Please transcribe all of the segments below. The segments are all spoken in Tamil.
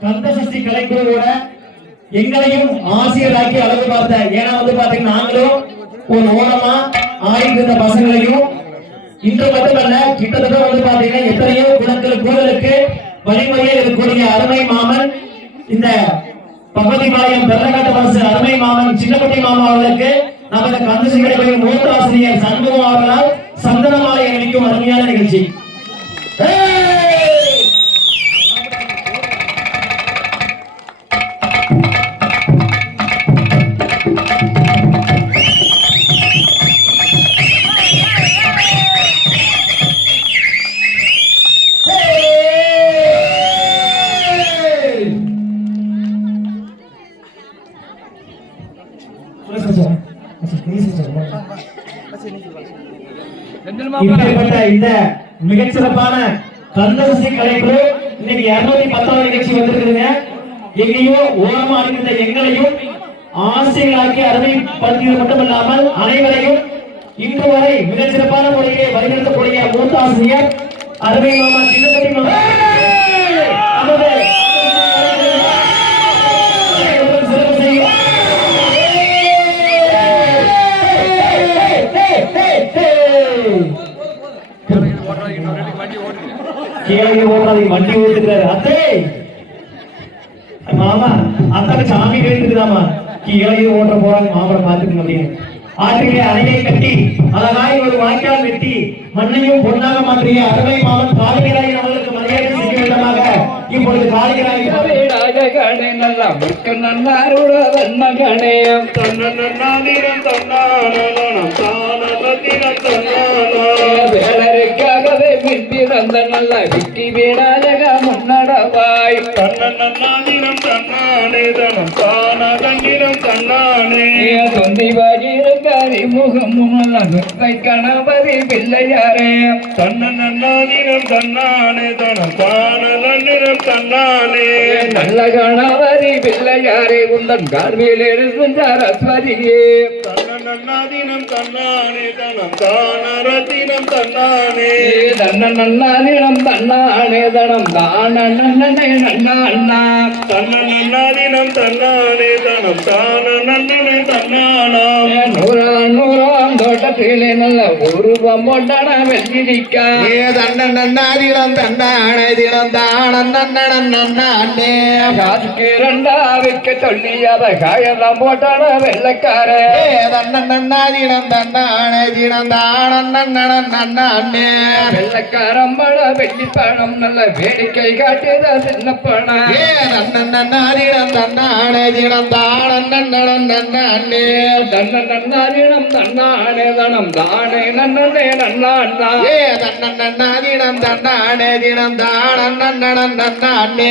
கந்தசஷ்டி கலைக்குழுவோட எங்களையும் ஆசிரியராக்கி அழகு பார்த்த, ஏன்னா பாத்தீங்கன்னா நாங்களும் ஒரு ஓரமா ஆயிட்டு இருந்த பசங்களையும் இன்று மட்டுமல்ல கிட்டத்தட்ட பாத்தீங்கன்னா எத்தனையோ குழுக்களுக்கு வழிமுறையே இருக்கக்கூடிய அருமை மாமன் இந்த பகவதிபாளையம் பெருங்காட்டு அரசு அருமை மாமன் சின்னக்குட்டி மாமா அவர்களுக்கு நமது கந்தசஷ்டி கலைக்குழுவின் மூத்த ஆசிரியர் சண்முகம் அவர்களால் சந்தனமாலை அணிவிக்கும் அருமையான நிகழ்ச்சி. இந்த மிகச்சிறப்பான கந்தசஷ்டி கலைக்குழு இன்னைக்கு 210வது நிகழ்ச்சி வந்திருக்குதுங்க. எங்கேயோ ஓரமா இருந்த எங்களையும் ஆசிரியர்களாக்கி அருமைப்படுத்தியது மட்டுமல்லாமல் அனைவரையும் இன்று வரை மிகச்சிறப்பான முறையிலே வழிநடத்தக்கூடிய மூத்த ஆசிரியர் அருமை மாமா சின்னக்குட்டி மாமா வண்டி ஓட்டுறாரு. அத்தே மாமா அத்தாக்கு சாமி கேட்டுக்குதாமா கீழே ஓட்ட போறாங்க மாமரை பாத்துக்கணும் அப்படின்னு ஆற்றிலே அணையை கட்டி அழகாய் ஒரு வாய்க்கால் வெட்டி மண்ணையும் பொன்னாக மாற்றிய அருமை மாமன் காளிகராய் நம்மளுக்கு மரியாதை செய்ய விதமாக இப்பொழுது காளிகராய் நல்லா மிக்க நன்னாருட வண்ணகணேயம் தன்னன்னாதிரம் தன்னானனம் தானதிரம் தன்னானா வேலருக்காகவே மின்பிறந்த நல்ல விட்டி வீணாயக முன்னடவாய் தன்னன்னாதிரம் தன்னானே தனம் தானதங்கிரம் தன்னானே தொந்தி வாகிருக்காரி முகம் முன்னலை கணபதி பிள்ளையாரே தன்னன்னாதிரம் தன்னானே தனம் தானதங்கிரம் தன்னானே நல்ல கணபதி பிள்ளையாரே உந்தன் கார்வியில் எழுந்தார் அஸ்வதியே தன்னன்னாதினம் தன்னானே தனம் தானரதினம் தன்னானே தன்னன்னாதினம் தன்னானே தனம் தானன்னே நன்னானா தன்னன்னாதினம் தன்னானே தனம் தானன்னே தன்னானா நூறாம் தோட்டத்திலே நல்ல உருவம் ஒட்டன வெள்ளிக்கா தன்னன்னாதினம் தன்னானே தினம் தானன்னே காசுக்கு ரெண்டாவிற்கு சொல்லி அவ காயெல்லாம் போட்டான வெள்ளக்காரே தன்னன்னாதினம் தன்னானே தினம் தானன்னே வெள்ளக்காரம்பட வெள்ளி பணம் நல்ல வேடிக்கை காட்டுத சின்ன பணம் தன்னன்னாதினம் தன்னானே தினம் தானன்னே தன்னன்னாதினம் தன்னானே தனம் தானே நன்னே நன்னாண்ணா தன்னன்னாதினம் தன்னானே தினம் தானன்னே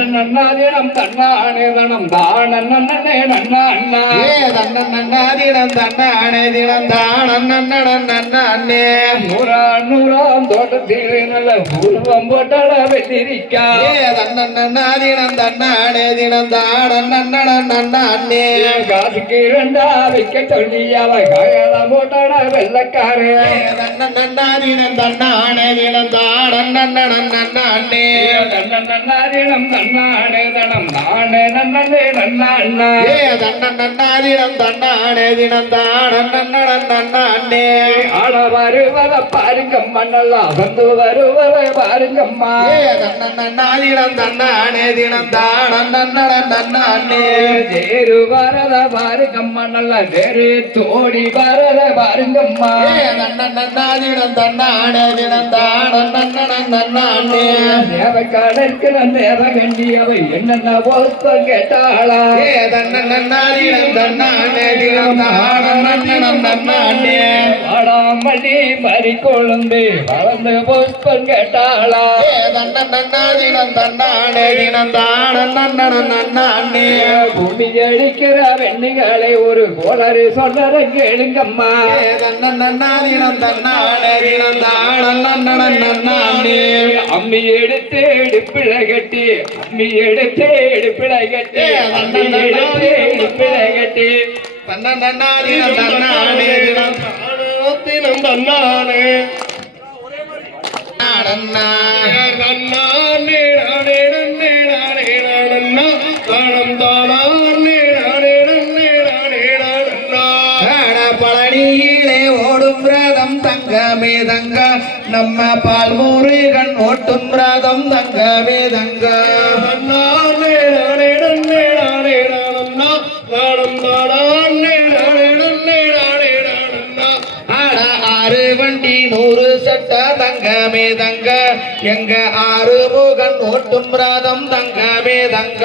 நன்னாதினம் தன்னானே தனம் தானன்னே நன்னாண்ணா தன்னன்னாதினம் தன்னானே தினம் தானன்னே நூறாம் தோட்டத்திலே நல்ல பூர்வம் போட்டாட வெள்ளிரிக்கா தன்னன்னாதினம் தன்னானே தினம் தானன்னே காசுக்கு ரெண்டா வைக்க சொல்லி அவ காயெல்லாம் போட்டாட வெள்ளக்காரே தன்னன்னாதினம் தன்னானே தினம் தானன்னே தன்னன்னாதினம் தன்னானே தனம் தானே நன்னே நன்னாண்ணா தன்னன்னாதினம் தன்னானே தினம் தானன்னே ஆட வருவத பாருங்கம்மா நல்லா வந்து வருவத பாருங்கம்மா தன்னன்னாதினம் தன்னானே தினம் தானன்னே தேரு வரத பாருங்கம்மா நல்லா தேரு தோடி வரத பாருங்கம்மா தன்னன்னாதினம் தன்னானே தினம் தானன்னே தேவக்காரருக்கு தேவ கண்டி அவை என்னென்ன போஸ்தம் கேட்டாளா தன்னன்னாதினம் தன்னானே தினம் தானன்னே வாடாமணி மறி கொழுந்து வளர்ந்து புஷ்பம் கேட்டாளா தன்னன்னாதினம் தன்னானே தினம் தானன்னே பூமி அடிக்கிற வெண்ணிகளை ஒரு கோளறு சொல்ற கேளுங்கம்மா தன்னன்னாதினம் தன்னானே தினம் தானன்னே அம்மி எடுத்து எடுப்பிழை கட்டி அம்மி எடுத்து எடுப்பிழை கட்டி அம்மி எடுத்து எடுப்பிழை கட்டி தன்னன்னாதினம் தன்னானே தினம் தன்னானே நன்னானே தங்க நம்ம பால்முருகன் ஓட்டும் ரதம் தங்கமே தங்க ஆறு வண்டி 100 சட்ட தங்கமே தங்க எங்க ஆறுமுகன் ஓட்டும் ரதம் தங்கமே தங்க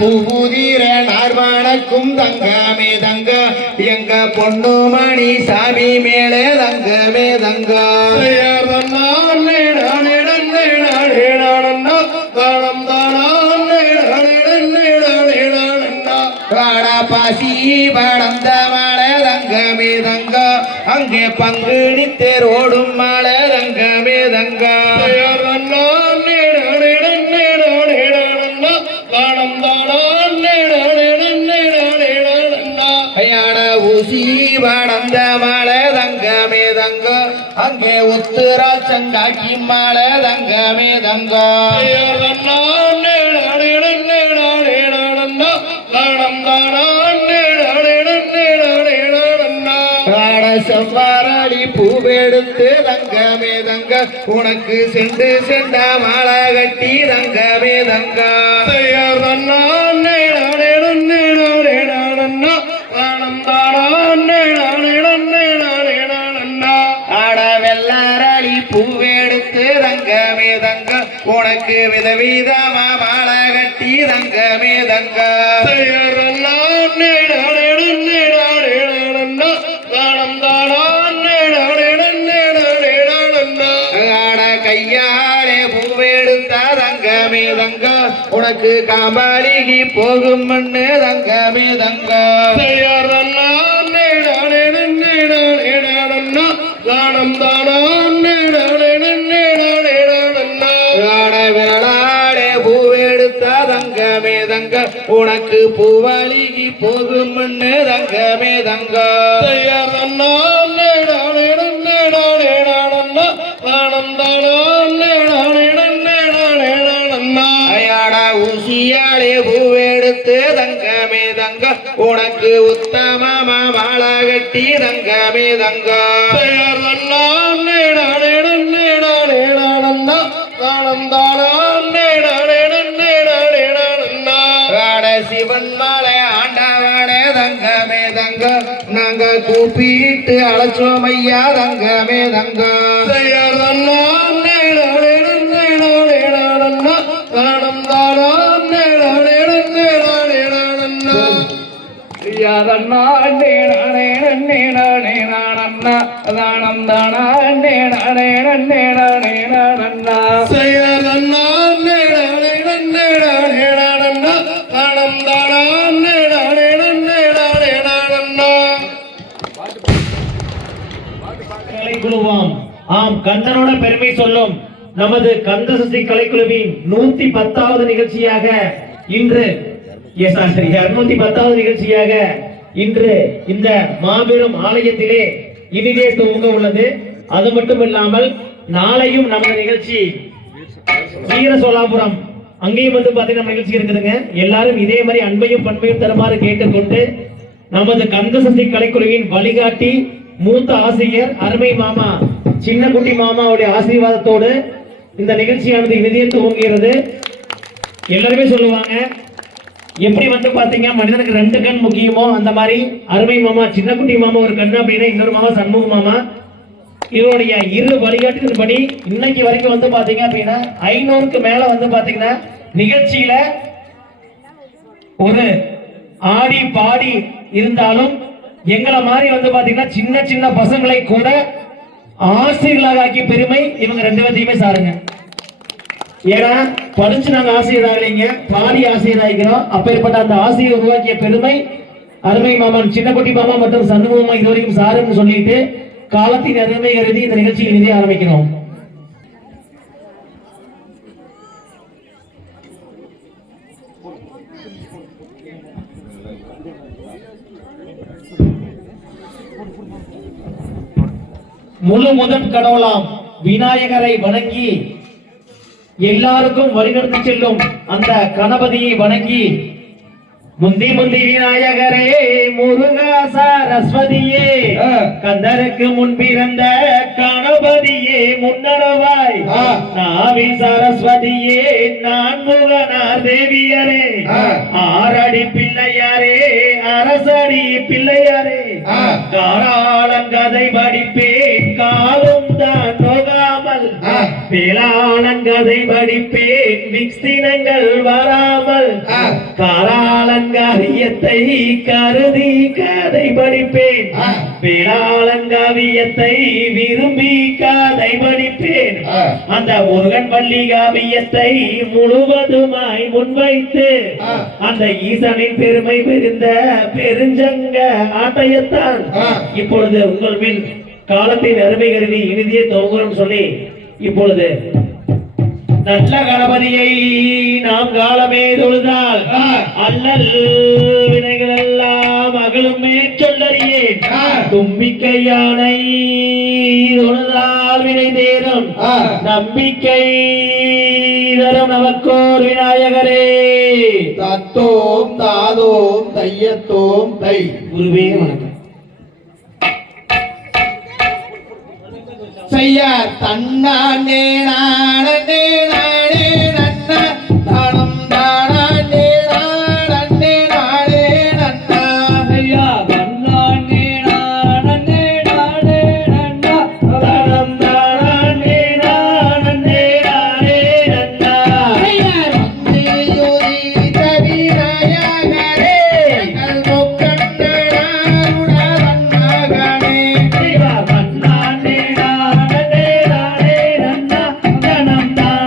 பூபுதிர நார்வணக்கும் தங்கமே தங்க எங்க பொண்ணுமணி சாமி மேலே தங்கமே தங்க பாசி படந்த மலை தங்கமே தங்க அங்கே பங்குனி தேரோடும் மலை தங்கமே தங்க ஊசி வடந்த மலை தங்கமே தங்க அங்கே உத்துராச்சங்காக்கி மலை தங்கமே தங்க செவ்வாரளி பூவெடுத்து தங்கமே தங்க உனக்கு சென்று சென்ற மாலை கட்டி தங்கமே தங்க வெள்ளரளி பூவெடுத்து தங்கமே தங்க உனக்கு விதவிதமா மாலை கட்டி தங்கமே தங்க கையாலே பூவெடுத்த தங்கமே தங்க உனக்கு காம்பாளிகி போகும் மண்ணு தங்கமே தங்க விரலாலே பூவெடுத்த தங்கமே தங்க உனக்கு பூவாளிகி போகும் மண்ணு தங்கமே தங்க ஊசியாலே பூவெடுத்து தங்கமே தங்க உனக்கு உத்தமமா மாலை கட்டி தங்கமே தங்க சிவன் மாலை ஆண்டவனே தங்கமே தங்க நாங்க கூப்பிட்டு அழைச்சோம் ஐயா தங்கமே தங்க கலைக்குழுவாம் ஆம் கந்தனோட பெருமை சொல்லும் நமது கந்தசஷ்டி கலைக்குழுவின் 110வது நிகழ்ச்சியாக இன்று 210வது நிகழ்ச்சியாக இன்று இந்த மாபெரும் ஆலயத்திலே இனிதே துவங்க உள்ளது. அது மட்டும் இல்லாமல் நாளையும் நமது நிகழ்ச்சி வீர சோலாபுரம் அங்கேயும் வந்து பாத்தீங்கன்னா நிகழ்ச்சி இருக்குதுங்க. எல்லாரும் இதே மாதிரி அன்பையும் பண்பையும் தருமாறு கேட்டுக்கொண்டு நமது கந்தசஷ்டி கலைக்குழுவின் வழிகாட்டி மூத்த ஆசிரியர் அருமை மாமா சின்னக்குட்டி மாமாவுடைய ஆசீர்வாதத்தோடு இந்த நிகழ்ச்சியானது இனிதே துவங்குகிறது. எல்லாருமே சொல்லுவாங்க எப்படி வந்து பாத்தீங்க மனிதனுக்கு 2 கண் முக்கியமோ அந்த மாதிரி அருமை மாமா சின்னக்குட்டி மாமா ஒரு கண் அப்படின்னா இன்னொரு மாமா சண்முக மாமா இவருடைய இரு வழிகாட்டுபடி இன்னைக்கு வரைக்கும் வந்து பாத்தீங்க அப்படின்னா 500க்கு மேல வந்து பாத்தீங்கன்னா நிகழ்ச்சியில ஒரு ஆடி பாடி இருந்தாலும் எங்களை மாதிரி வந்து பாத்தீங்கன்னா சின்ன சின்ன பசங்களை கூட ஆசிரியர்களாக்கி பெருமை இவங்க 2 பேர்த்தையுமே சாருங்க. ஏன்னா படிச்சு நாங்க ஆசிரியர் ஆகலைங்க, பாடி ஆசிரியர் ஆகிக்கிறோம். அப்பேற்பட்ட அந்த ஆசிரியர் உருவாக்கிய பெருமை அருமை மாமன் சின்னக்குட்டி மாமா மற்றும் சண்முக மாமா இதுவரைக்கும் சாருன்னு சொல்லிட்டு காலத்தின் அருமை கருதி இந்த நிகழ்ச்சியை நிதி ஆரம்பிக்கிறோம். முழு முதற் கடவுளாம் விநாயகரை வணங்கி எல்லாருக்கும் வழிநடத்தி செல்லும் அந்த கணபதியை வணங்கி முந்தி விநாயகரே முருகா சரஸ்வதியே கந்தருக்கு முன்பிருந்த கணபதியே முன்னடவாய் நாவில் சரஸ்வதியே நான் முகனார் தேவியரே ஆரடி பிள்ளையாரே அரசடி பிள்ளையாரே காராளங்கதை படிப்பேன் காலும் தான் நோகாமல் வேளாளங்கதை படிப்பேன் விக்ஸ்தினங்கள் வராமல் காராளங்காவியத்தை கருதி கதை படிப்பேன் வேளாளங்காவியத்தை விரும்பி கதை படிப்பேன் அந்த முருகன் பள்ளி காவியத்தை முழுவதுமாய் முன்வைத்து அந்த ஈசனின் பெருமை பெருந்த பெருஞ்சங்க ஆட்டையத்தான் இப்பொழுது உங்கள் மின் காலத்தின் அருமை கருதி இறுதியை துவங்குறோம் சொல்லி இப்பொழுது நல்ல கணபதியை நாம் காலமே தொழுதால் அல்லல் வினைகள் எல்லாம் அகலும் மேற்சொல்லறியேன் தும்பிக்கை யானை தொழுதால் வினை தேரும் நம்பிக்கை தரும் நமக்கோர் விநாயகரே தத்தோம் தாதோம் தையத்தோம் தை. குருவே வணக்கம். செய்ய தன்னானே நானே நானே நன்ன தானம் தானே நானே நானே நன்ன ஐயா வண்ணானே நானே நானே நன்னா தானம் தானே நானே நானே நன்னா ஐயா வந்தேயோதி தவிராயகரே கல்முக்கண்ணனாருட வண்ணகனே வண்ணானே நானே நானே நன்னா தானம் தானே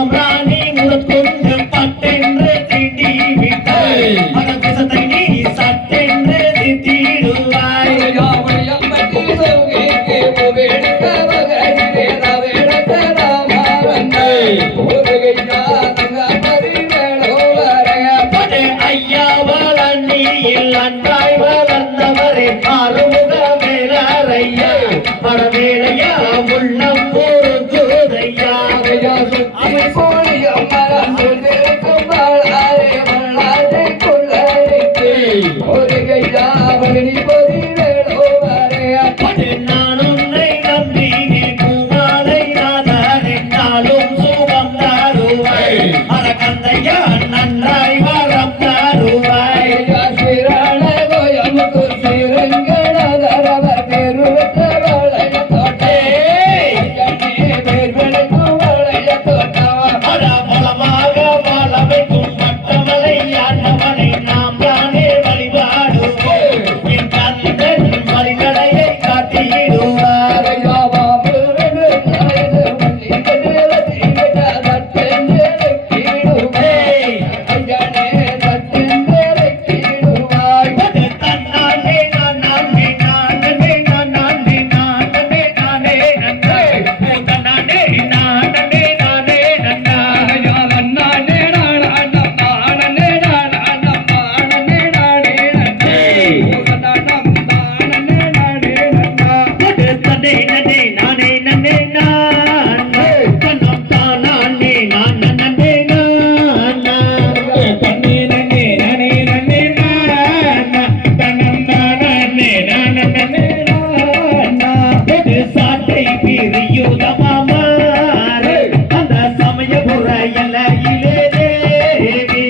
சாம்பிராணி முதற்கொண்டு பட்டென்று திட்டி விட்டாய் அந்த விஷத்தை நீ சட்டென்று திட்டிடுவாய் ஐயாவளன்னியில் அன்றாய் வளர்ந்தவரே ஆறுமுக மேலாரையா படவேளையா உள்ளம் பொறுக்குதையா அவை போய் ஒரு கையாவணி பொறி வேளோ வரையா நான் உன்னை நம்பினேன் பூமாலை நாதாரே நாளும் சுகம் தாருவாய் அரகந்தையா நன்றாய் வரம் தாருவாய் பலமாக வாழ வைக்கும் மற்றவளை ஆண்டவனை நாம் தானே வழிபாடுவோம் என் கந்தன் வழிகளையை காட்டிடுவார் சாட்டை பிரியுதமாறு அந்த சமயபுர எல்லையிலே தேவி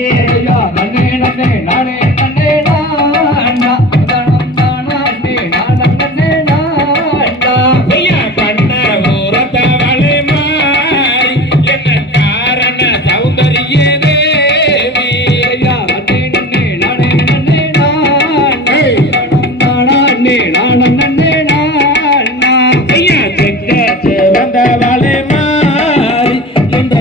சிறந்தவளை மாறி இந்த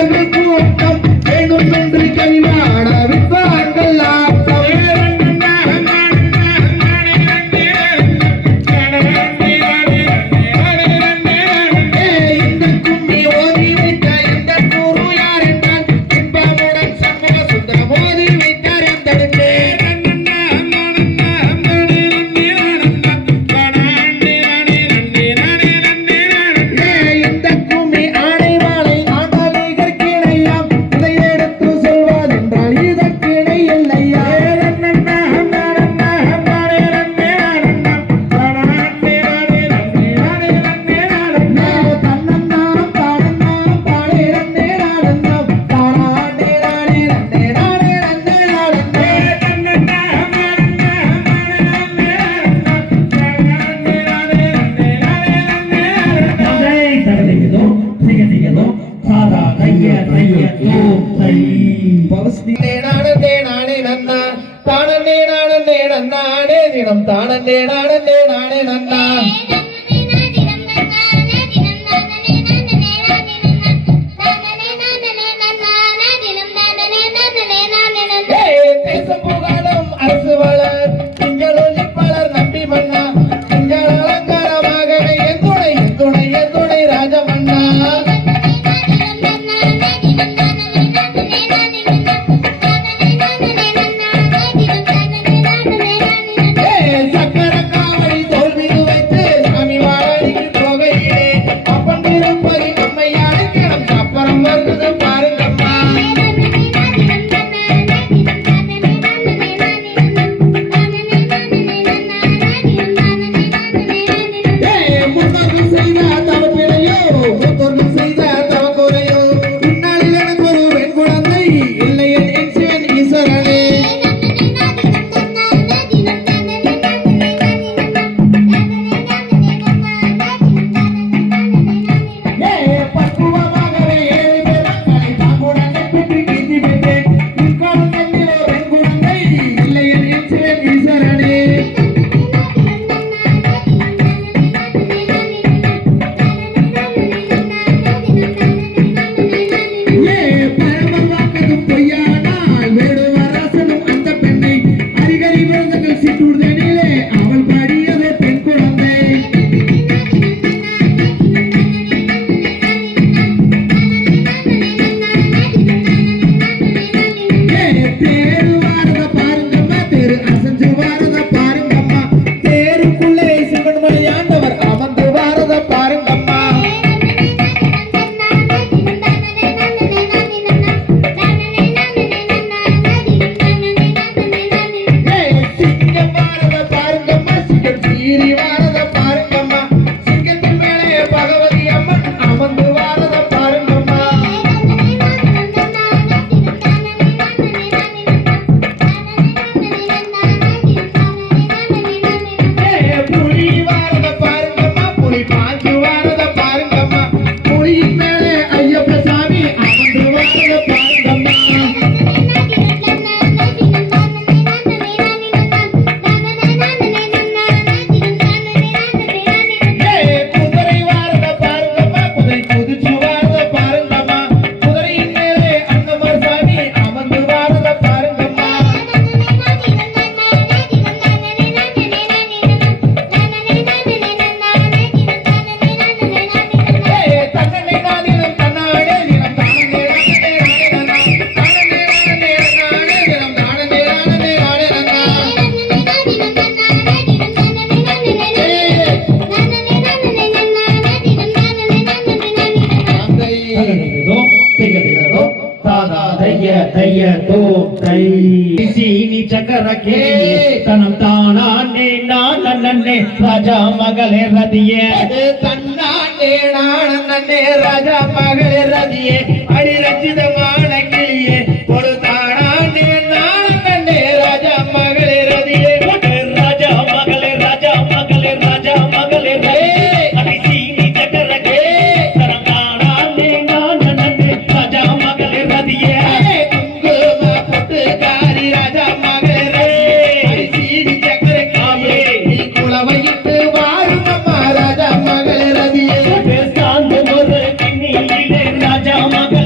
வீரர்கள் கூட்டம் வேணும் என்று கவிவாட வித்வான்கள் ஆட்டம் இந்த கும்மி ஓதி வைத்த இந்த குரு யார் என்றால் இன்பமுடன் சண்முக சுந்தரம் ஓதி வைத்தார் எந்தடுத்து இந்த கும்மி ஆடை வாழை ஆண்டாளிகர் கிணையாம் இதை எடுத்து சொல்வார் என்றால் இதற்கு இணை இல்லையா தன்னன்னாம் தானன்னாம் தானே ரன்னே நாடன்னாம் தானாண்டே நாடே ரன்னே நாடே ரன்னே நாடன்னே நாடே நாடே நன்னா தானே நாடே நன்னாடே தினம் தானே நாடே நாடே நன்னா தேசம் புகழும் அரசு வளர் திங்கள் ஒளி பலர் நம்பி மன்னா திங்கள் அலங்காரமாகவே என் துணை என் துணை என் துணை ராஜமன்னா சக்கர காவடி தோல் மீது வைத்து சாமி வாழடிக்கு போகையிலே அப்பன் திருப்பதி அம்மையாடு கிளம் அப்புறம் வருது பாருங்கம்மா முன்னோர்கள் செய்த தவப்பிழையோ மூத்தோர்கள் செய்த தவக்குறையோ இந்நாளில் எனக்கு ஒரு பெண் குழந்தை இல்லை என் சிவன் ஈஸ்வரனே பக்குவமாகவே 7 பேரங்களை தாங்குடன் பெற்று கீர்த்தி பெற்றேன் இக்காலம் என்னில் ஒரு பெண் குழந்தை இல்லை என் சிவன் ஈஸ்வரனே பரமர் வாக்கதும் பொய்யானால் வேடுவர் அரசனும் அந்த பெண்ணை அறிகறி விருதுகள் சிற்றுடனிலே அவள் பாடியது பெண் குழந்தை தேரு வாரத பாருங்கம்மா தேரு அசஞ்சு வாரத பாருங்கம்மா தேருக்குள்ளே சிவன்மலை ஆண்டவர் அமர்ந்து வாரத பாருங்கம்மா சிங்கம் வாரத பாருங்கம்மா சிங்கம் சீறி வாரத பாருங்கம்மா சிங்கத்தின் மேலே பகவதி அம்மன் அமர்ந்து வாரத பாருங்கம்மா புலி வாரத பாருங்கம்மா புலி பாஞ்சு வாரத பாருங்கம்மா புலியின் மேலே ஐயப்ப சாமி அமர்ந்து வாரத பாருங்கம்மா குதிரை வாரத பாருங்கம்மா குதிரை குதிச்சு வாரத பாருங்கம்மா குதிரையின் மேலே அன்னமர் சாமி அமர்ந்து வாரத பாருங்கம்மா தன்னனை நாதினம் தன்னாடே தினம் தானே நாடே நாடே தினம் தானே நாடே நன்னா சீனி சக்கரக்கே தனம் தானே நானே ராஜா மகளே ரதியே தன்னாண்டே நானே ராஜா மகளே ரதியே அடி ரச்சிதமான கிளியே ஒரு தானாண்டே நானே ராஜா மகளே ரதியே ராஜா மகளே ராஜா மகளே ராஜா மகளே அடி சீனி சக்கரக்கே தனம் தானே நானே ராஜா மகளே ரதியே குங்கும பொட்டுக்காரி ராஜா மகளே ரதியே அடி சீனி சக்கர காமே நீ குலவையிட்டு வாரும் அம்மா ராஜா மகளே ரதியே சாந்த ஒரு கிண்ணியிலே ராஜா மகளே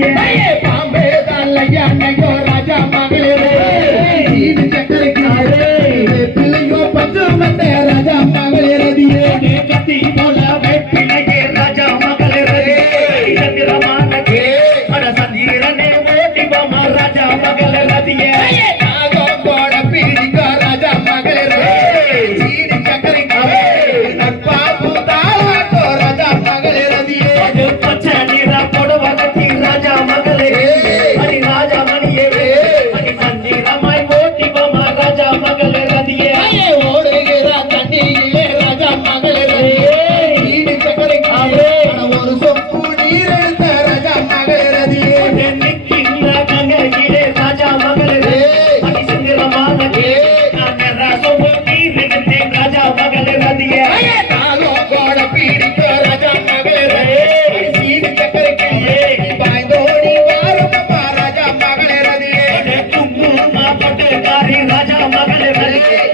ரதியே பாம்பே தாலையா நையோ ராஜா மகளே சீனி சக்கரைக்கு பிள்ளையோ பஞ்சு மத்த ராஜா மகளே ரதியே கத்தி போல வேப்பிலையே ராஜா மகளே ரதியே சந்திரமான கே அட சந்திரனே ஓடி வாமா ராஜா மகளே ரதியே நாகம் போட பீடிக்க ராஜா மகளே ரதியே சீனி சக்கரைக்கு நட்பாப்பு தாளாட்டோ ராஜா மகளே ரதியே பச்சை நிற புடவை கட்டி ராஜா மகளே அடி ராஜா மணியே அடி சந்திரமாய் ஓடி வாமா ராஜா மகளே ரதியே ஓடுகிற தண்ணியிலே ராஜா மகளே சீனி சக்கரைக்கு ஒரு சொப்பு நீர் எடுத்த ராஜா மகளே ரதியே நிற்கின்ற கங்கையிலே ராஜா மகளே அடி சந்திரமான கே நான் ராசோபு நீர் எடுத்தேன் ராஜா மகளே ரதியே நாகம் போட பீடிக்க ராஜா மகளே சீனி சக்கரைக்கு பாய்ந்தோடி வாரம்மா ராஜா மகளே ரதியே குங்கும பொட்டுக்காரி ராஜா மகளே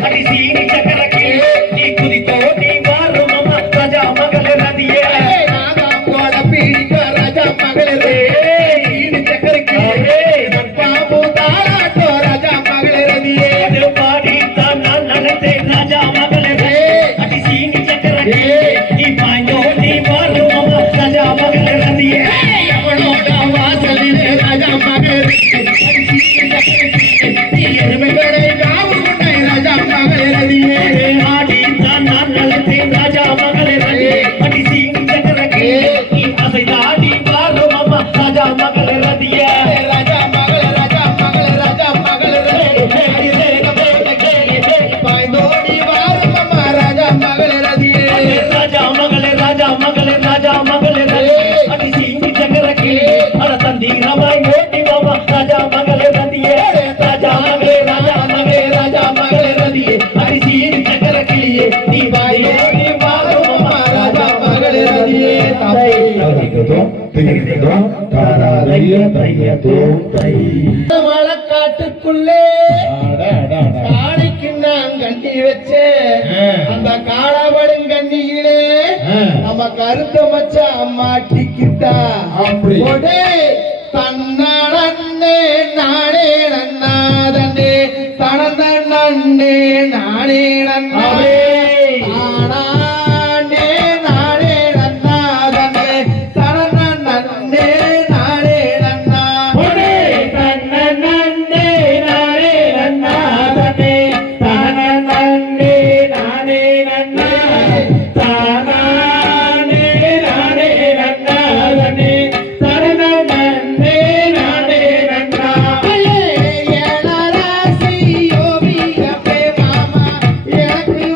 அடி சீனி சக்கரக்கே நீ குதித்தோ நீ வாரும் அம்மா ராஜா மகளே ரதியே நாகம் போட பீடிக்க ராஜா மகளே சீனி சக்கரைக்கு நட்பாப்பு தாளாட்டோ ராஜா மகளே ரதியே பாடி தான் நான் நடந்தேன் ராஜா மகளே அடி சீனி சக்கரக்கே நீ பாய்ந்தோ நீ வாரும் அம்மா ராஜா மகளே ரதியே எவனோட வாசலிலே ராஜா மகளே எருமைகளை காவு கொண்டை ராஜா மகளே ரதியே ஆடி தான் நான் நடந்தேன் ராஜா மகளே அடி சீனி சக்கரக்கே நீ அசைதாடி வாரும் அம்மா ராஜா மகளே ரதியே ராஜா மகளே ராஜா மகளே ராஜா மகளே பாய்ந்தோடி வாரம்மா ராஜா மகளே ரதியே ராஜா மகளே ராஜா மகளே ராஜா மகளே அடி சீனி சக்கரக்கே அட தந்தீரமாய் ஓட்டி வாமா ராஜா மகளே ரதியே ராஜா மகளே ராஜா மகளே ராஜா மகளே ரதியே அடி சீனி சக்கரக்கிளியே நீ வாயோடி வாரும் அம்மா ராஜா மகளே ரதியே மலைக்காட்டுக்குள்ளே காணிக்கு நான் கண்ணி வச்சேன் அந்த காணவடுங்கண்ணியிலே நம்ம கருத்த மச்ச மாட்டிக்கிட்டா அப்படி. ஒடே தன்னாடன்னே நானே நன்னாதன்னே தனந்த நன்னே நானே நன்னாவே தானாண்டே நானே நன்னாதன்னே தனந்த நன்னே நானே நன்னா ஏழராசி யோகியப்பே மாமா எனக்கு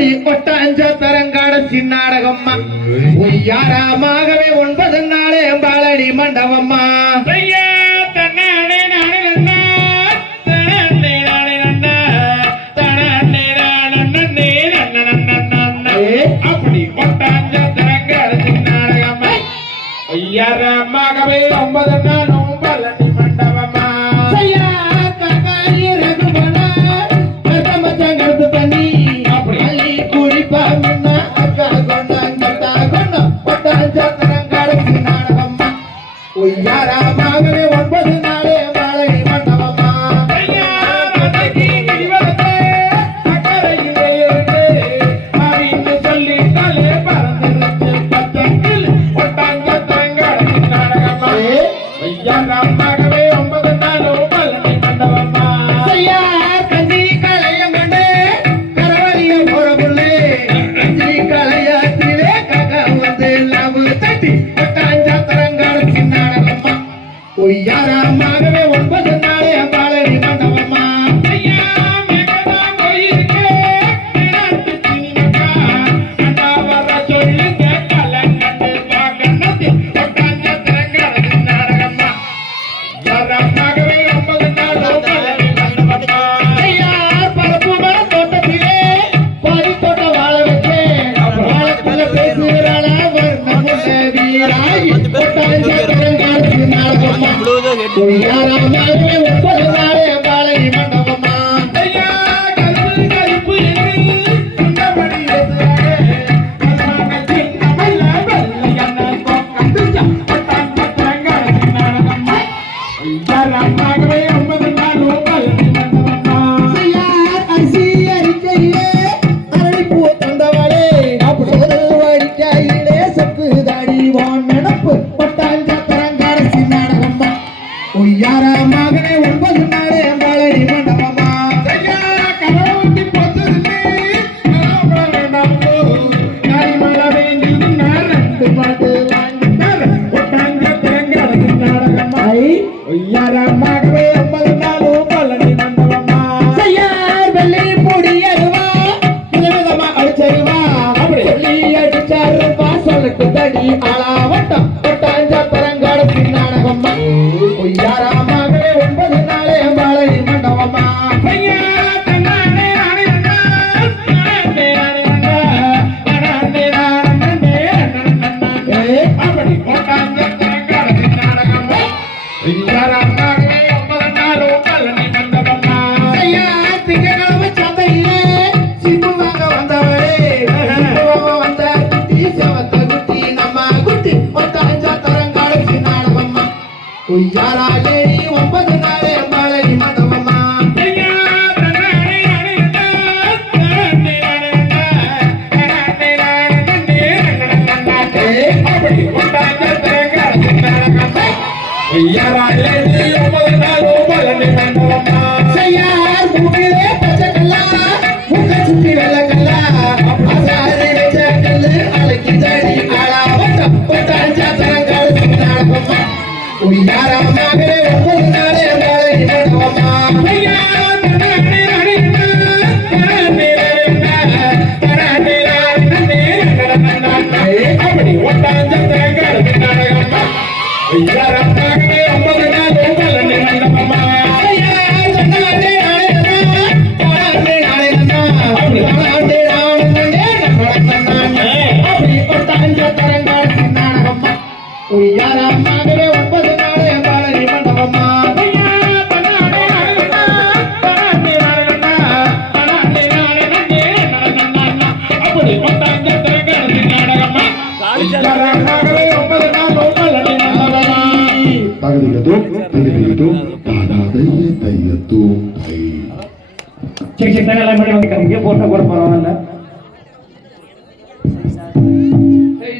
அப்படி கொட்டாஞ்ச தரங்காட சின்னாடகம்மா யாராமாகவே 9 நாளே பாலடி மண்டபம்மா அப்படி கொட்டாஞ்ச தரங்காட சின்னாடகம்மா யாராமாகவே 9 நாளும் பாலடி மண்டபம்மா யாராமாகவே 9 நாளே பாலடி மண்டபம்மா யாராமாகவே 9 நாளும் பாலடி மண்டபம்மா கஞ்சி களையம் கண்டு கரவழிய போறபுள்ளே கஞ்சி களையத்திலே கக வந்து லவு தட்டி கொட்டாஞ்ச தரங்காட சின்னாடகம்மா யாராமாகவே 9 நாளே பாலடி மண்டபம்மா பரப்பு மர தோட்டத்திலே பாதி தோட்ட வாழ வச்சே வாழக்குள்ள பேசுகிறாள வர்ணமுள்ள வீராயி கொட்டாஞ்ச தரங்காட சின்னாடகம்மா யாராமாகவே 9 நாளே பாலடி மண்டபம்மா யாராமாகவே 9 நாளும் பாலடி மண்டபம்மா அரிசி அரிக்கையிலே அரளிப்பூ தந்தவளே அடிக்கையிலே சத்து தாடி வான் நடப்பு பட்டாஞ்ச தரங்காட சின்னாடகம்மா யாராமாகவே 9 நாளே பாலடி மண்டபம்மா யாராமாகவே 9 நாளும் பாலடி மண்டபம்மா செய்யார் வெள்ளி பொடி அருவா விதவிதமா அடிச்சருவா அப்படி சொல்லி அடிச்சாருப்பா சொல்லட்டு தடி ஆளாவட்டம் கொட்டாஞ்ச தரங்காட சின்னாடகம்மா யாராமாகவே 9 நாளே பாலடி மண்டபம்மா அப்படி கொட்டாஞ்ச தரங்காட சின்னாடகம்மா யாராமாகவே 9 நாளும் பாலடி மண்டபம்மா திங்கக்கிழமை சந்தையிலே சிப்பு வாங்க வந்தவளே வந்த குட்டி செவத்த குட்டி நம்ம குட்டி கொட்டாஞ்ச தரங்காட சின்னாடகம்மா யாரா ஏறி 9 நாளே பாலடி மண்டபம்மா அப்படி கொட்டாஞ்ச தரங்காட சின்னாடகம்மா யாராலே 9 நாளும் பாலடி மண்டபம்மா செய்யார் மூக்கிலே பச்சை கல்லா மூக்க சுத்தி வெள்ளை கல்லா அசாரி வச்ச கல்லு அழைக்கி தடி ஆளாவட்டம் கொட்டாஞ்ச தரங்காட சின்னாடகம்மா யாராமாகவே 9 நாளே பாலடி மண்டபம்மா அப்படி கொட்டாஞ்ச தரங்காட சின்னாடகம்மா யாராமாகவே 9 நாளும் பாலடி மண்டபம்மா யாராமாகவே 9 நாளே பாலடி மண்டபம்மா அப்படி கொட்டாஞ்ச தரங்காட சின்னாடகம்மா யாராமாகவே 9 நாளும் பாலடி மண்டபம்மா சரி சரி தங்க எல்லாம் பண்ணி வந்து போட்டா கூட பரவாயில்ல Hey,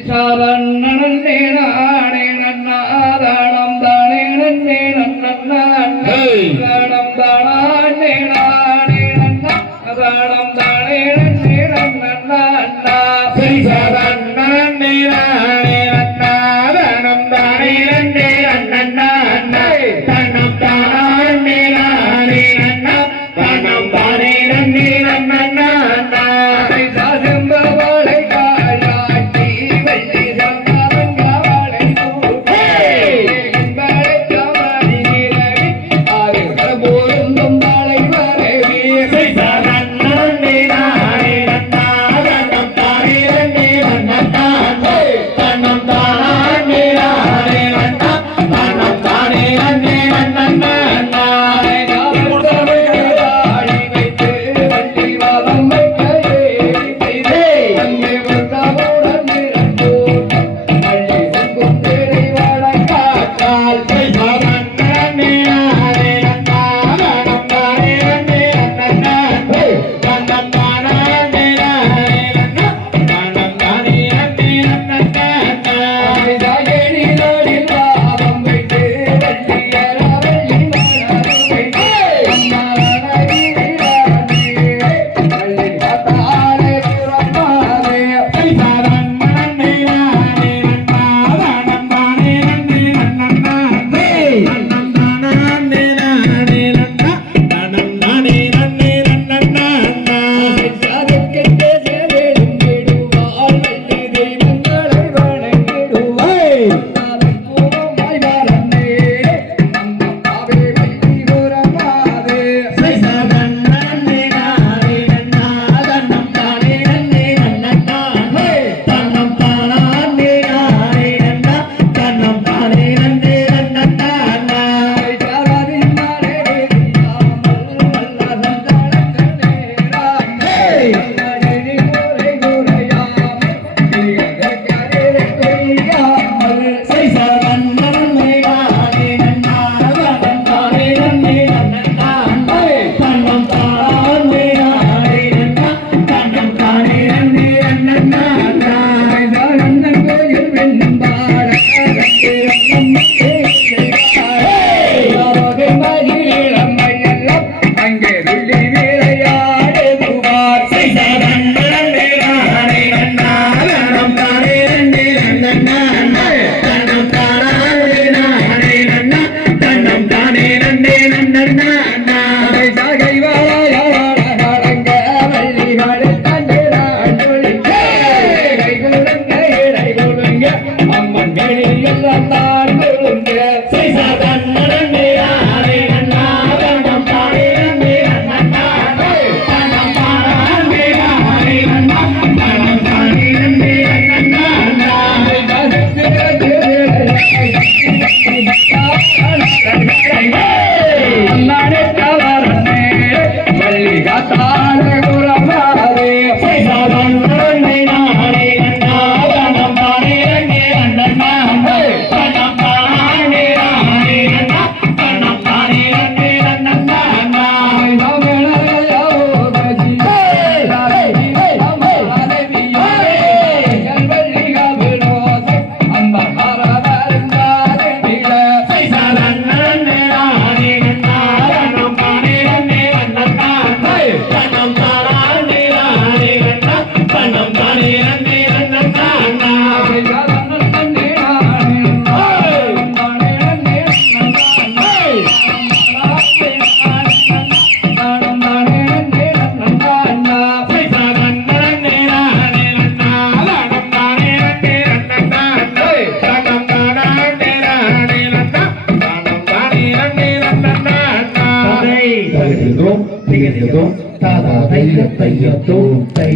தையதும் தாதா தைய தையத்தும் தை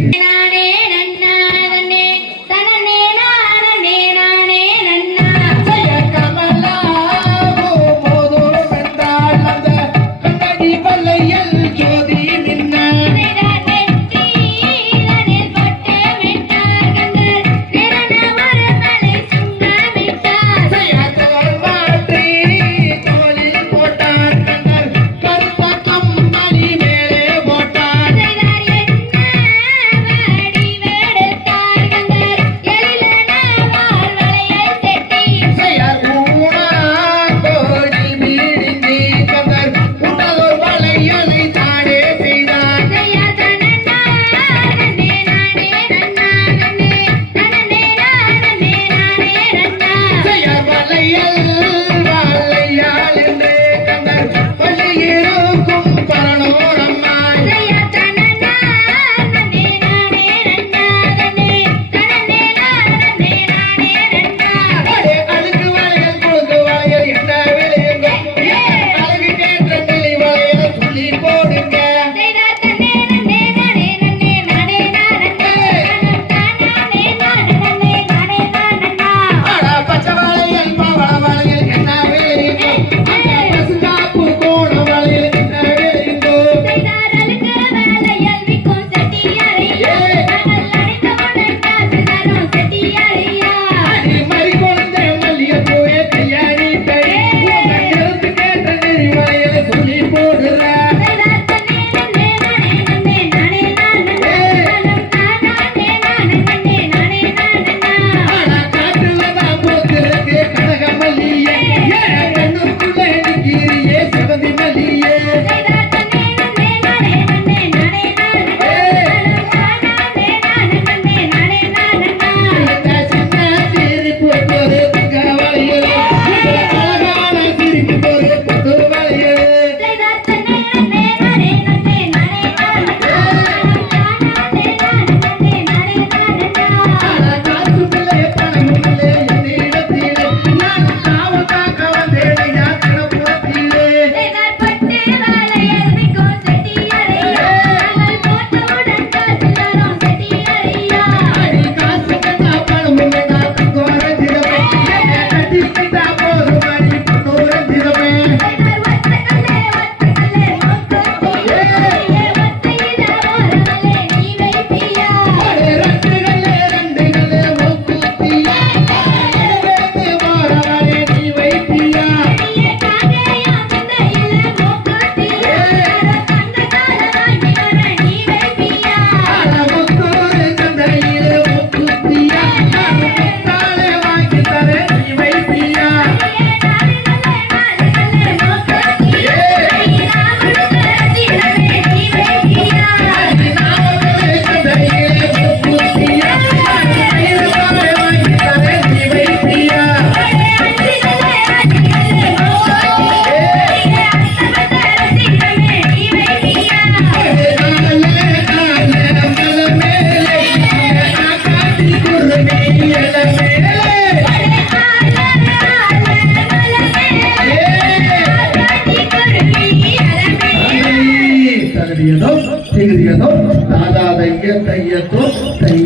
தாதா தைய தையத்தோ தை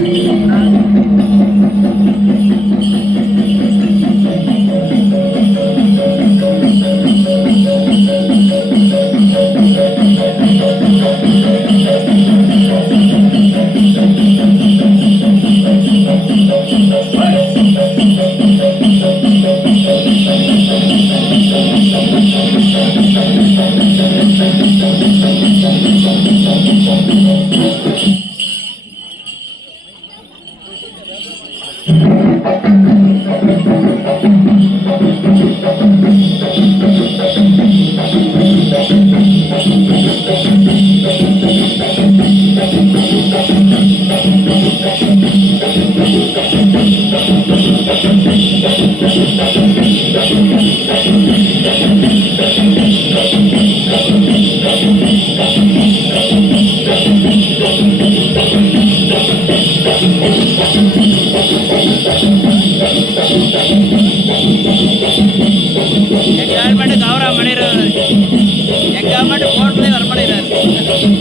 கவர்மெண்ட் கவரா பண்ணிடுறாரு. எங்க கவர்மெண்ட் போர்ட்லேயே வர மாட்டேங்கிறாரு.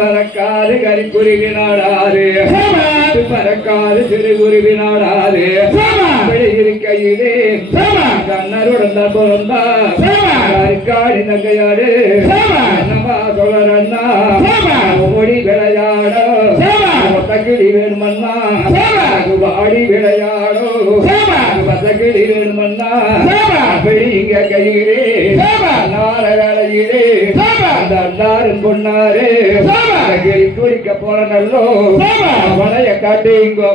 பறக்காது கரிக்குருவினாடாது பறக்காது சிறுகுருவினாடாது இருக்கையிலே கண்ணருடன் தான் பிறந்தா அருக்காடி தங்கையாடு என்னமா சொல்றன்னா ஓடி விளையாடோ ஒத்தக்கிளி வேணுமன்னா வாடி விளையாடோ பத்தக்கிளி வேணுமன்னா அப்படி இங்க கையிலே நார வேலையிலே அந்தாரும் பொன்னாரு குளிக்க போற நல்லோ வளைய காட்டுங்கோ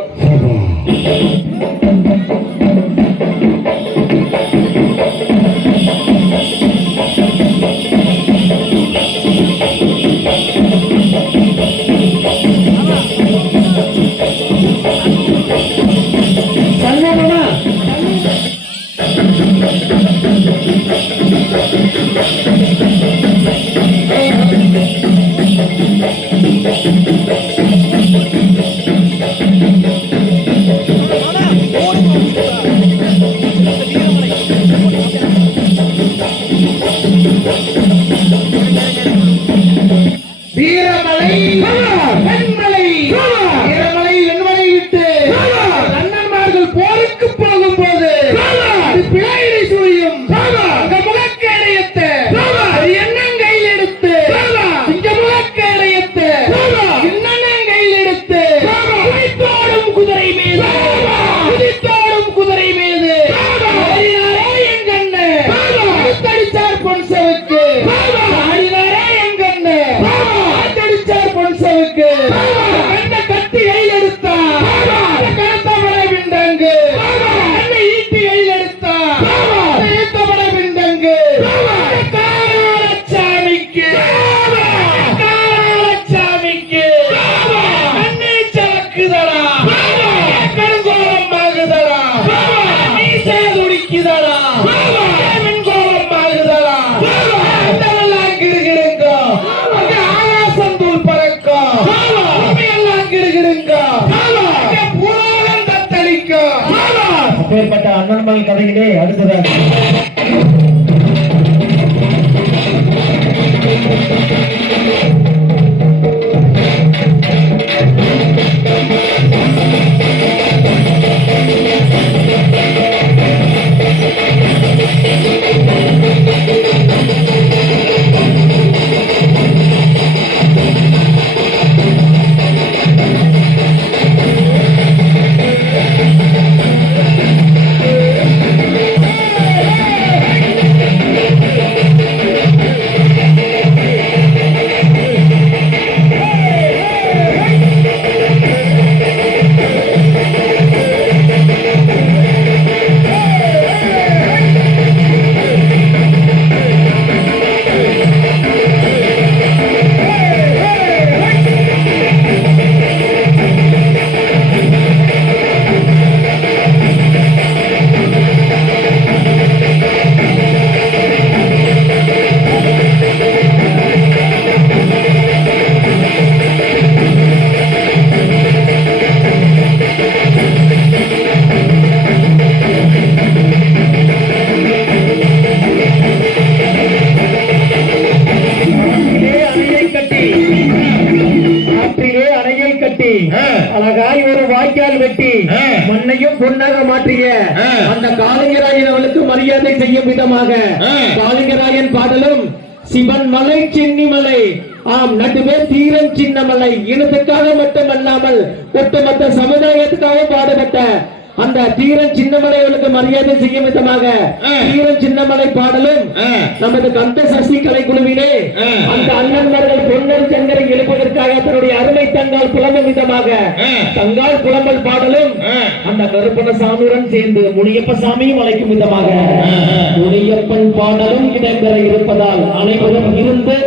அப்பேற்பட்ட அண்ணன்மகள் கதையிலே அடுத்ததாக அழகாய் ஒரு வாய்க்கால் வெட்டி மண்ணையும் பொன்னாக மாற்றிய அந்த காளிங்கராயன் அவளுக்கு மரியாதை செய்யும் விதமாக காளிங்கராயன் பாடலும் சிவன் மலை சென்னிமலை ஆம் நடுவே தீரன் சின்னமலை இனத்துக்காக மட்டுமல்லாமல் ஒட்டுமொத்த சமுதாயத்துக்காக பாடுபட்ட அந்த தீரன் சின்னமலைகளுக்கு மரியாதை செய்யும் விதமாக தீரன் சின்னமலை பாடலும் நமது கந்த சஷ்டி கலை குழுவிலே அந்த அண்ணன்மார்கள் பொன்னர் சங்கரை எழுப்பதற்காக தன்னுடைய அருமை தங்கால் புலம்பும் விதமாக தங்கால் புலம்பல் பாடலும் அந்த கருப்பண சாமியுடன் சேர்ந்து முனியப்ப சாமியும் அழைக்கும் விதமாக முனியப்பன் பாடலும் இடம்பெற இருப்பதால் அனைவரும் இருந்து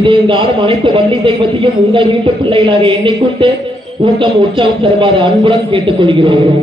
இதை ஆடும் அனைத்து வள்ளி தெய்வத்தையும் உங்கள் வீட்டு பிள்ளைகளாக எண்ணிக்கொண்டு ஊக்கம் உற்சாகம் தருமாறு அன்புடன் கேட்டுக்கொள்கிறோம்.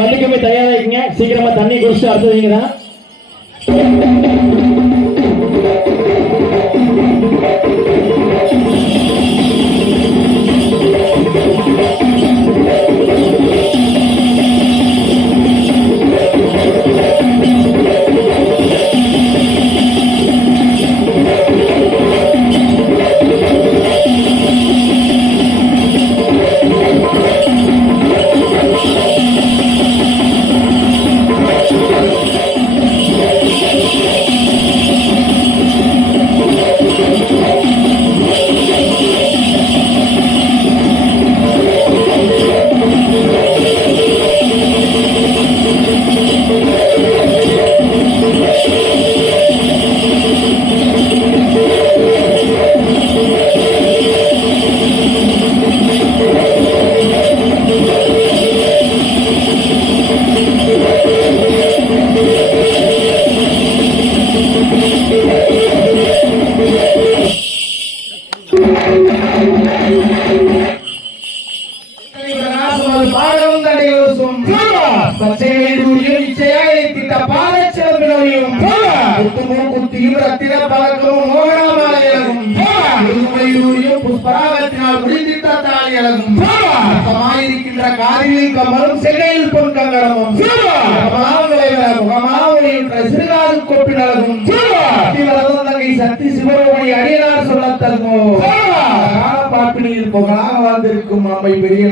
வள்ளிக்குமே தயாராகிங்க, சீக்கிரமா தண்ணி குடிச்சு அடுத்ததுங்க தான். கிட்ட பாதச்செலவினையும் குத்துமும் குத்தியும் ரத்தின பழக்கமும் மோகனாமலையும் முழுமையூரியும் புஷ்பராகத்தினால் முடிந்திட்ட தாலியலகும் சமாயிருக்கின்ற காரியில் கமலும் செல்லையில் பொன் கங்கணமும் முகமாவளியின் சிறுகாது கொப்பினலகும் தங்கை சக்தி சிவரோமணி அடியனார் சொல்ல தருமோ பாப்பினியில் புகழாக வாழ்ந்திருக்கும் அம்மை பெரிய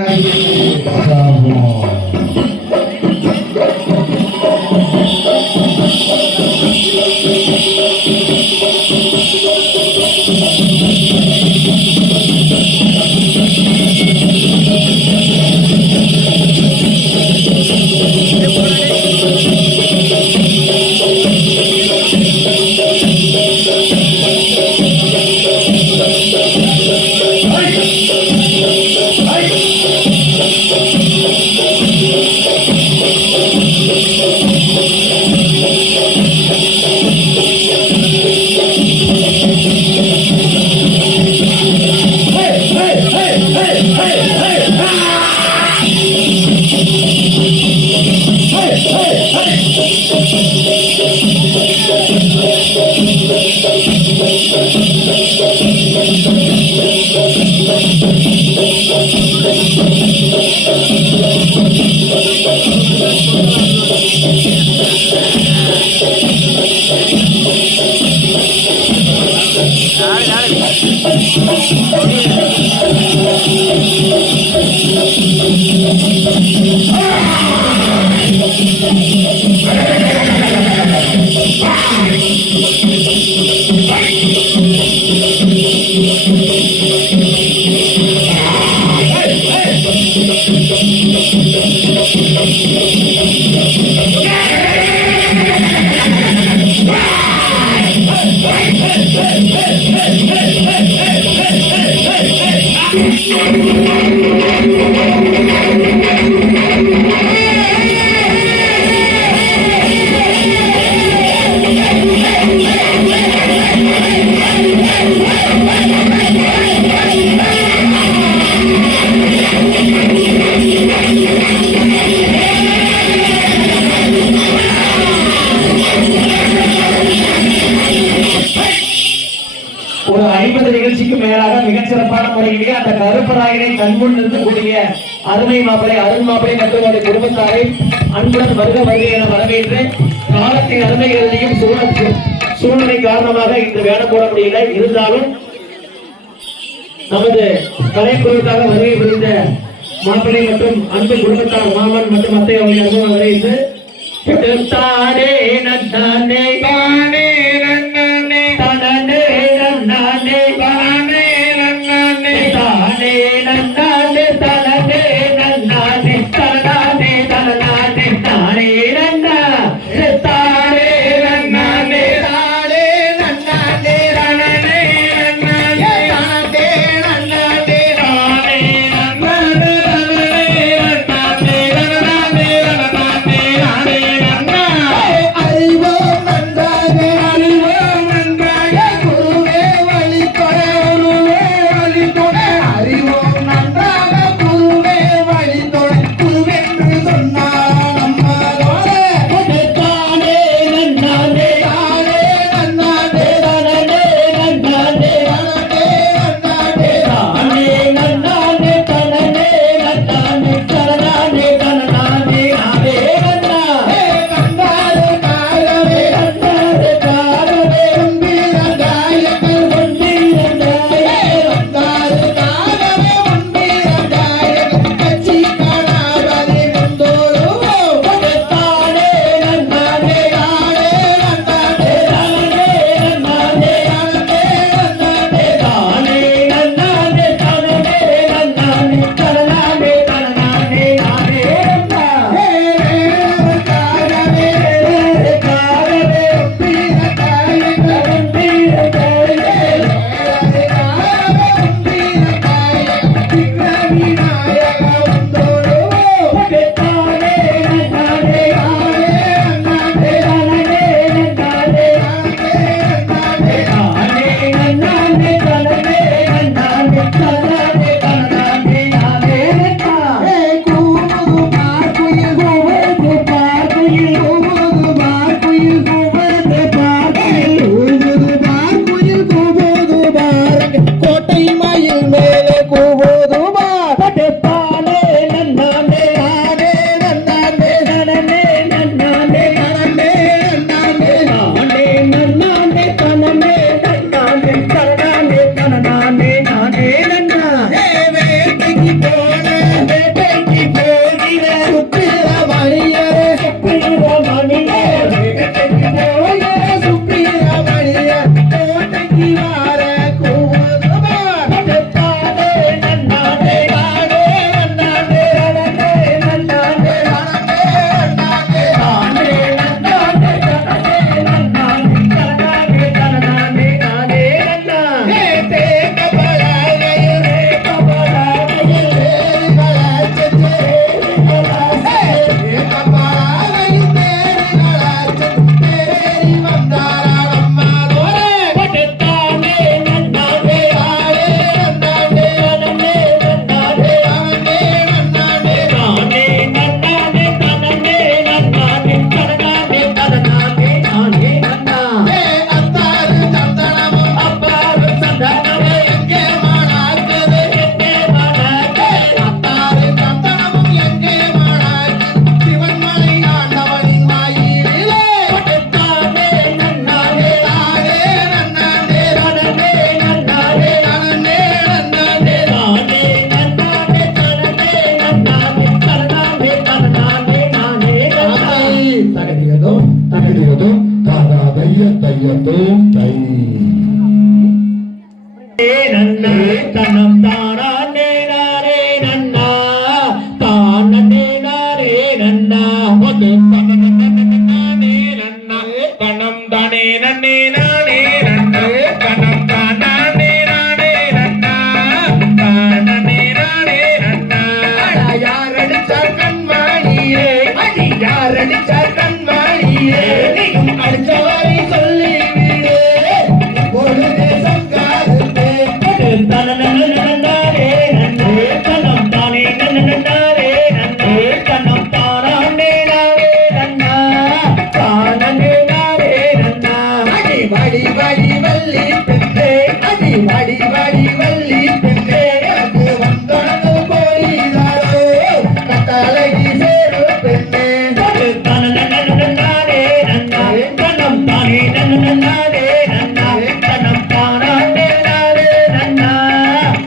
ஒரு 50 நிகழ்ச்சிக்கு மேலாக மிகச்சிறப்பான முறையிலே அந்த கருப்பராயனை கண்முன் இருக்கக்கூடிய அருமை மாப்பிளை அருண் மாப்பிளை மற்றும் அவருடைய குடும்பத்தாரை அன்புடன் வருக வருகை என வரவேற்று காலத்தின் அருமைகளையும் சூழ்நிலை காரணமாக இன்று வேடம் போட முடியல. இருந்தாலும் நமது கலைக்குழுக்காக வருகை புரிந்த மாப்பிளை மற்றும் அன்பு குடும்பத்தார் மாமன் மற்றும் அத்தை அவர்கள் வரவேற்று தானே நன்னானே தானே நன்னானே தானே நன்னானே தானே நன்னானே தானே நன்னானே தானே நன்னானே தானே தானே தானே நன்னா தானே நன்னானே தானே நன்னானே தானே நன்னானே தானே நன்னானே தானே நன்னானே தானே நன்னானே அறிவோம் திகதிகதும் தாதா தைய தையத்தோம் தை நன்னா தனம் தானா நேரே நன்னா தானே நாரே நன்னா அது தனனனனனனே நன்னா தனம் தானே நன்னே நானே நன்னா தனம் தானே நானே நன்னா தானே நானே நன்னா யாரடிச்சார் கண்மணியே அடி யாரடிச்சார் கண்மணியே நீயும் அடிச்சவரை சொல்லி விடு ஒரு தேசம் காதுப்பே தனனனனனனே நன்னே தனம் தானே நன்னனனனே நன்னே தனம் தானா நேரே நன்னா தானே நாரே நன்னா அடி வாடி வாடி வள்ளி பெண்ணே அடி வாடி வாடி வள்ளி பெண்ணே எனக்கு வந்தனது போலிதாரோ கட்டழகி சேரு பெண்ணே தனனனனனனே நன்னா தனம் தானே நன்னனனனே நன்னா தனம் தானா நேரே நன்னா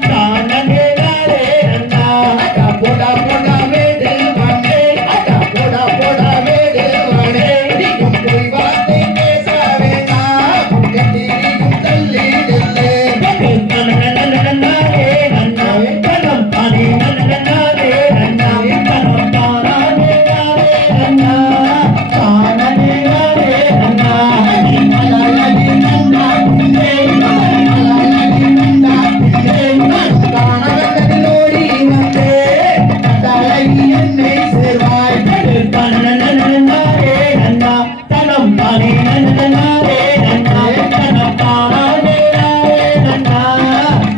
தானே நாரே நன்னா அடா போடா போடா வேடு வானே அடா போடா போடா வேடு வானே நீயும் போய் வார்த்தை பேச வேண்டாம் கட்டியும் தள்ளி நில்லு தனனனனனனே நன்னா தனம் தானே நன்னனனனே நன்னா தனம் தானா நேரே நன்னா தானே நாரே நன்னா மலையடி நந்தா பின்னே மலையடி நந்தா பின்னே காணவந்தோடி வந்தே கட்டழகி என்னை சேர்வாய் தனனனனனனே நன்னா தனம் தானே நன்னனனனே நன்னா தனம் தானா நேரே நன்னா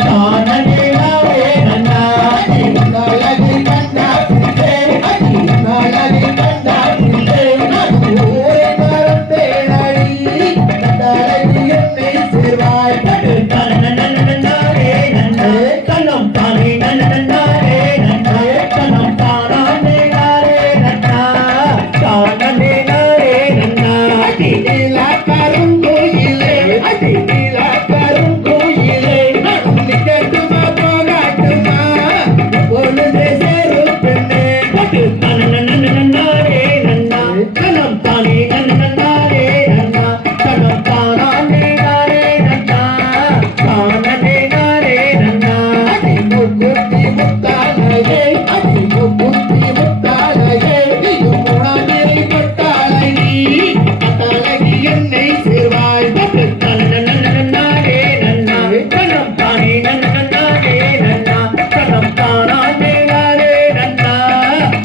தானே நாரே நன்னா அடி மலையடி கண்டா பின்னே அடி மலையடி கண்டா பின்னே நான் ஊரை மறந்தேன் அடி கட்டழகி என்னை சேர்வாய் தனனனனனனே நன்னா தனம் தானே நன்னனனனே நன்னா தனம் தானா நேரே நன்னா தானே நாரே நன்னா அடி நீலா கருங்கோயிலே அடி நீலா கருங்கோயிலே நான் நிக்கட்டுமா போகாட்டுமா பொழுதே சேரு பெண்ணே தனனனனனனே நன்னா தனம் தானே நன்னனனனே நன்னா தனம் தானா நேரே நன்னா தானே நாரே நன்னா அடி மூக்குத்தி முத்தாளையே அடி மூக்குத்தி முத்தாளையே நீயும் முனாதிரை பட்டாளகி கட்டழகி என்னை சேர்வாய் தனனனனனனே நன்னா தனம் தானே நன்னனனனே நன்னா தனம் தானா நேரே நன்னா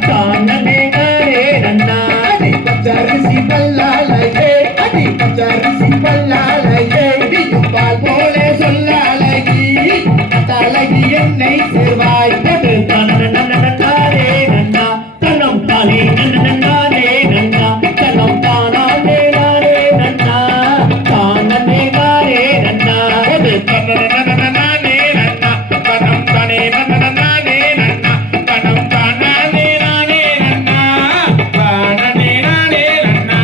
தானே நாரே நன்னா அடி பச்சரிசி பல்லாளையே அடி பச்சரிசி பல்லாளையே நீயும் பால் போலே சொல்லாளகி கட்டழகி என்னை சேர்வாய் தனனனனனனே நன்னா தனம் தானே நன்னனனனே நன்னா தனம் தானா நேரே நன்னா தானே நாரே நன்னா அது தனனனனனனே நன்னா தனம் தானே நன்னனனனே நன்னா தனம் தானே நானே நன்னா தானே நானே நன்னா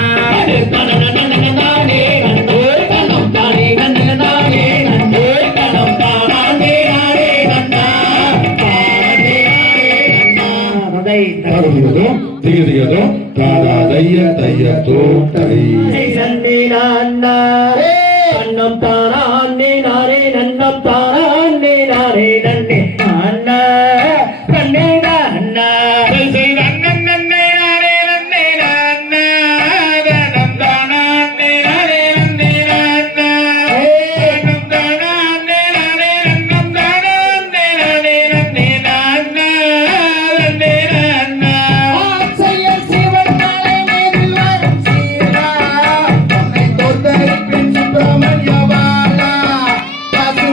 தனனனனனனே நன்னே தனம் தானே நன்னனனனே நன்னே தனம் தானா நேரே நன்னா தானே நாரே நன்னா ஹதை திகதிகதும் திகதிகதும் தாதா தைய தையத்தோம் தை சந்திலான்னா நன்னம் தானா நாரே நன்னம் தானா நாரே நன்னே அண்ணா கண்ணே அண்ணா ஆசையர் சிவன் மலை மேலில் வரும் சீரா உன்னை தோற்கடிப்பின் சுப்பிரமணிய பாலா பசு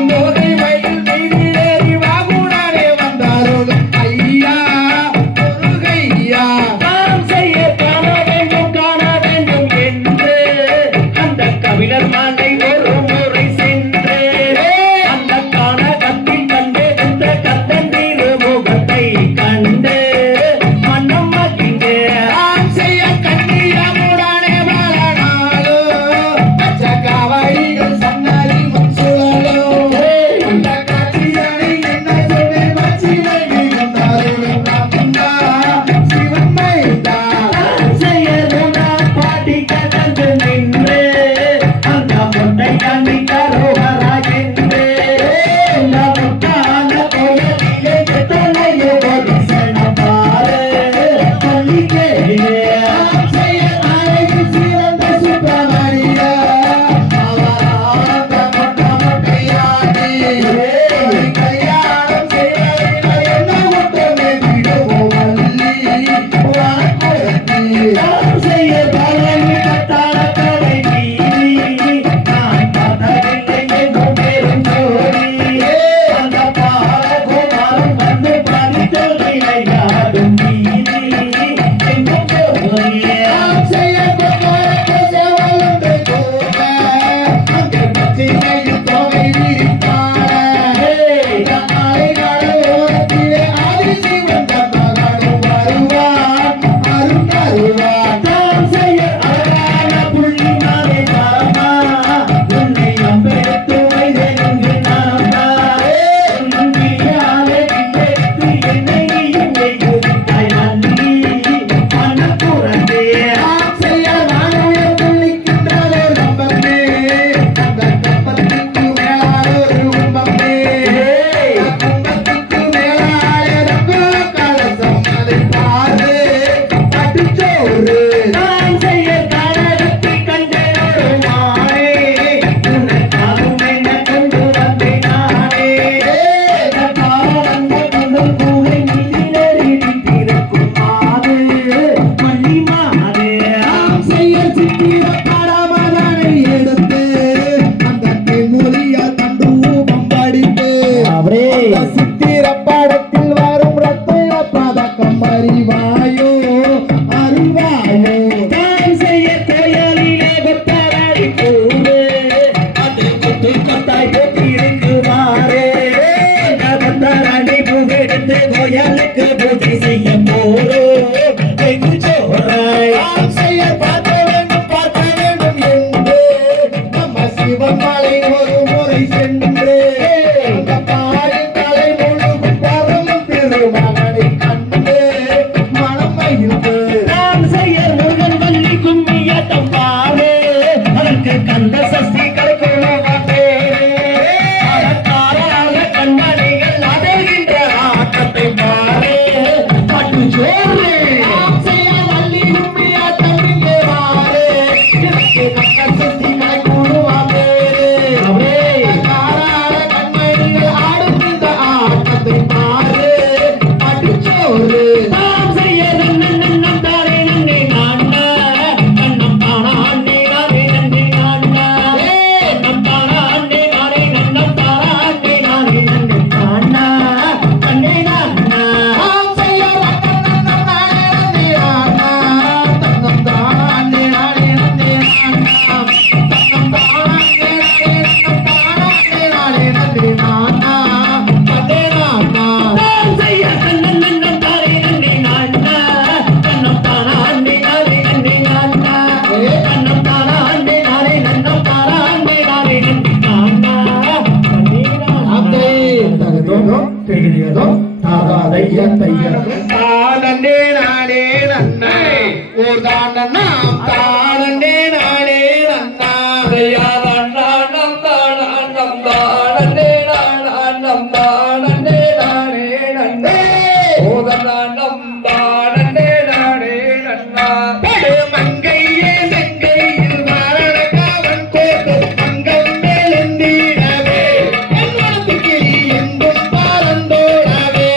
நாம் செய்ய கொக்கரக்கு சேவலுண்டு கூற அங்கே பச்சைமையில் தொகை விரிப்பான நாளை நாளை ஓரத்திலே ஆதிசி வந்த மகனும் வருவான் அருள் தருவான் தாம் செய்ய அழகான புள்ளிமாவே தாரமா உன்னை அம்பெடுத்து வைதெங்கு நானம்மா உன்னியாலே விண்ணெடுத்து என்னை நீயும் வைத்திருந்தாய் நன்றி மனப்புறந்தே நாம் செய்ய நானும் துள்ளிக்கின்றதே நம்பமே அந்த கம்பத்துக்கு மேலான ஒரு கும்பமே கும்பத்துக்கு மேலான கலசம் அதை பாரு பட்டுச்சோறு தாம் செய்ய காரணத்தை கண்டனோடு நானே உனக்காகவும் என்ன கொண்டு வந்தேன் நானே காரணங்கள் கொண்டு கூரை மீதிலறிவித்திருக்கும் மாது மல்லி மாது நாம் செய்ய சித்திர பரமதனை எடுத்து அந்த தென்மொழியால் தண்டு ரூபம் படித்து அவரே அந்த சித்திர படத்தில் வரும் ரத்தின பதக்கம் அறிவாயோ அறிவாயோ தாம் செய்ய கோயிலிலே கொத்தரடி கூறு அது கொத்து கொத்தாய் போட்டிருக்குமாறே கொத்தரடி புகெடுத்து கோயிலுக்கு பூஜை செய்ய போறோம் வெகு சோறாய் நாம் செய்ய பார்க்க வேண்டும் என்று நம்ம சிவமலை ஒரு முறை சென்று அந்த பாரின் தலை முழுகும் பரம் திருமகனை கண்டு மனம் மகிழ்ந்து நாம் செய்ய முருகன் வள்ளி கும்மியாட்டம் பாரு அதற்கு கந்த சஷ்டி கலைக்குழுவ பேரு அதற்காக கண்மணிகள் அதழ்கின்ற ஆட்டத்தை பாரு பட்டு சோறு நாம் செய்ய வள்ளி கும்மியாட்டம் இங்கே வாரு எனக்கு கந்த சஷ்டி கலைக்குழுவா பேரு அவரே காரார கண்மணிகள் ஆடுகின்ற ஆட்டத்தை பாரு பட்டுச்சோறு தாம் செய்ய நன்னம் தாரே நன்னே நான்னா நன்னம் தானா அண்ணே நாரே நன்னே நான்னா நன்னம் தானா அண்ணே நாரே நன்னம் தானா அண்ணே நாரே நன்னே நான்னா அண்ணே நான்னா நாம் செய்ய ரத்தனம் நானே நானா தன்னம் தானே நானே நானே நானா தன்னம் தானே நானே நானா அதே நானா தாம் செய்ய நன்னம் தாரே நன்னே நான்னா நன்னம் தானா அண்ணே நாரே நன்னே நான்னா நன்னம் தானா அண்ணே நாரே நன்னம் தானா அண்ணே நாரே நன்னே நான்னா அண்ணே நான்னா அதே தகதோ தெரியுதோ தாதாதைய தைய தானே நானே நன்னை ஓ தானனா தானே நானே நன்னா மங்கையே செங்கையில் மரண காவன் கோத்து மங்கள் மேலெந்திடவே என் மனத்து கிளி எங்கும் பறந்தோடவே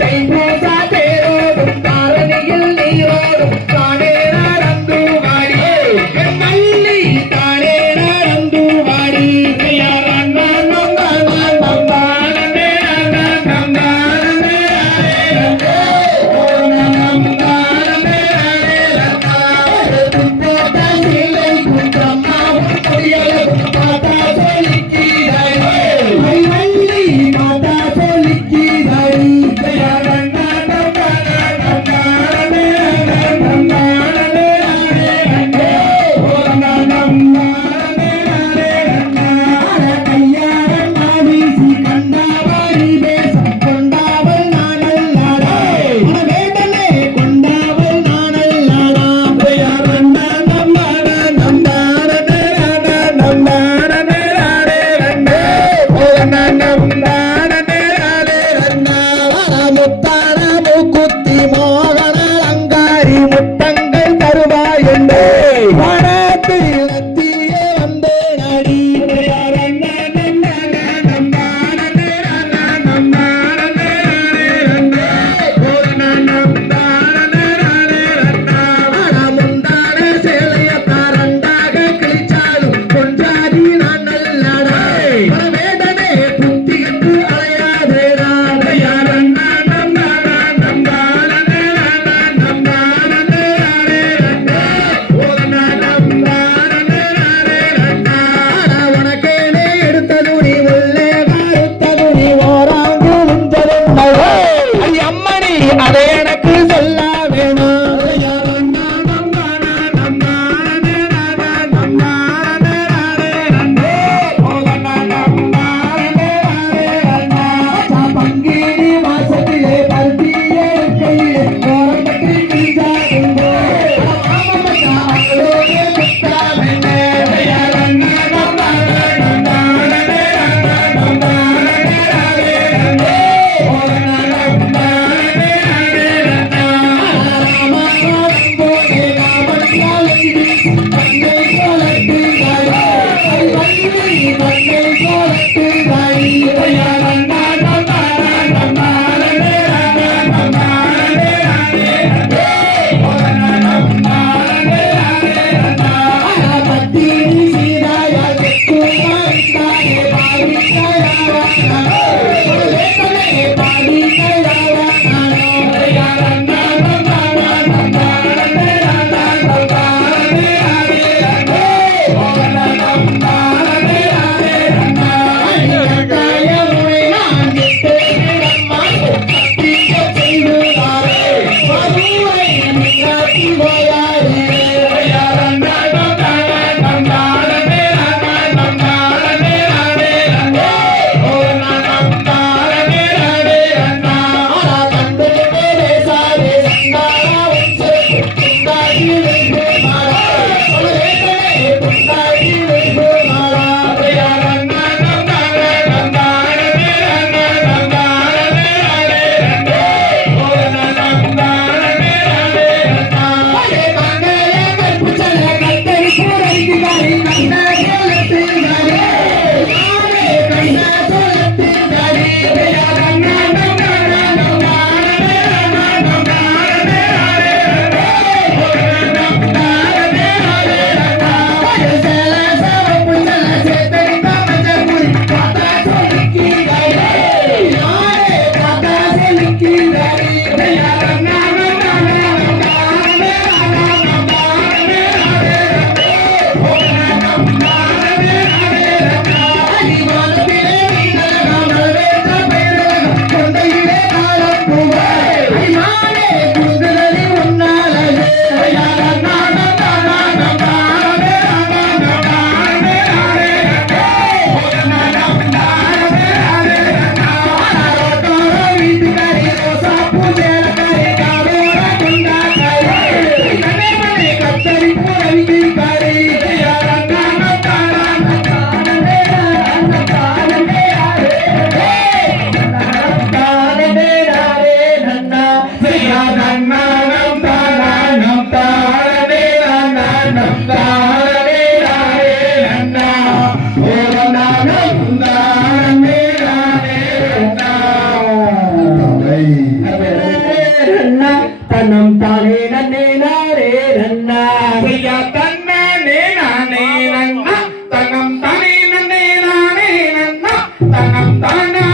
தைப்பூசா தேரோடும் தாரணியில் நீரோடும் தானே நடந்து வாடி என் மல்லி தானே நடந்து வாடி தனம் தானே நன்னே நாரே நன்னா ஐயா தன்னானே நானே நன்னா தனம் தானே நன்னே நானே நன்னா தனம் தானே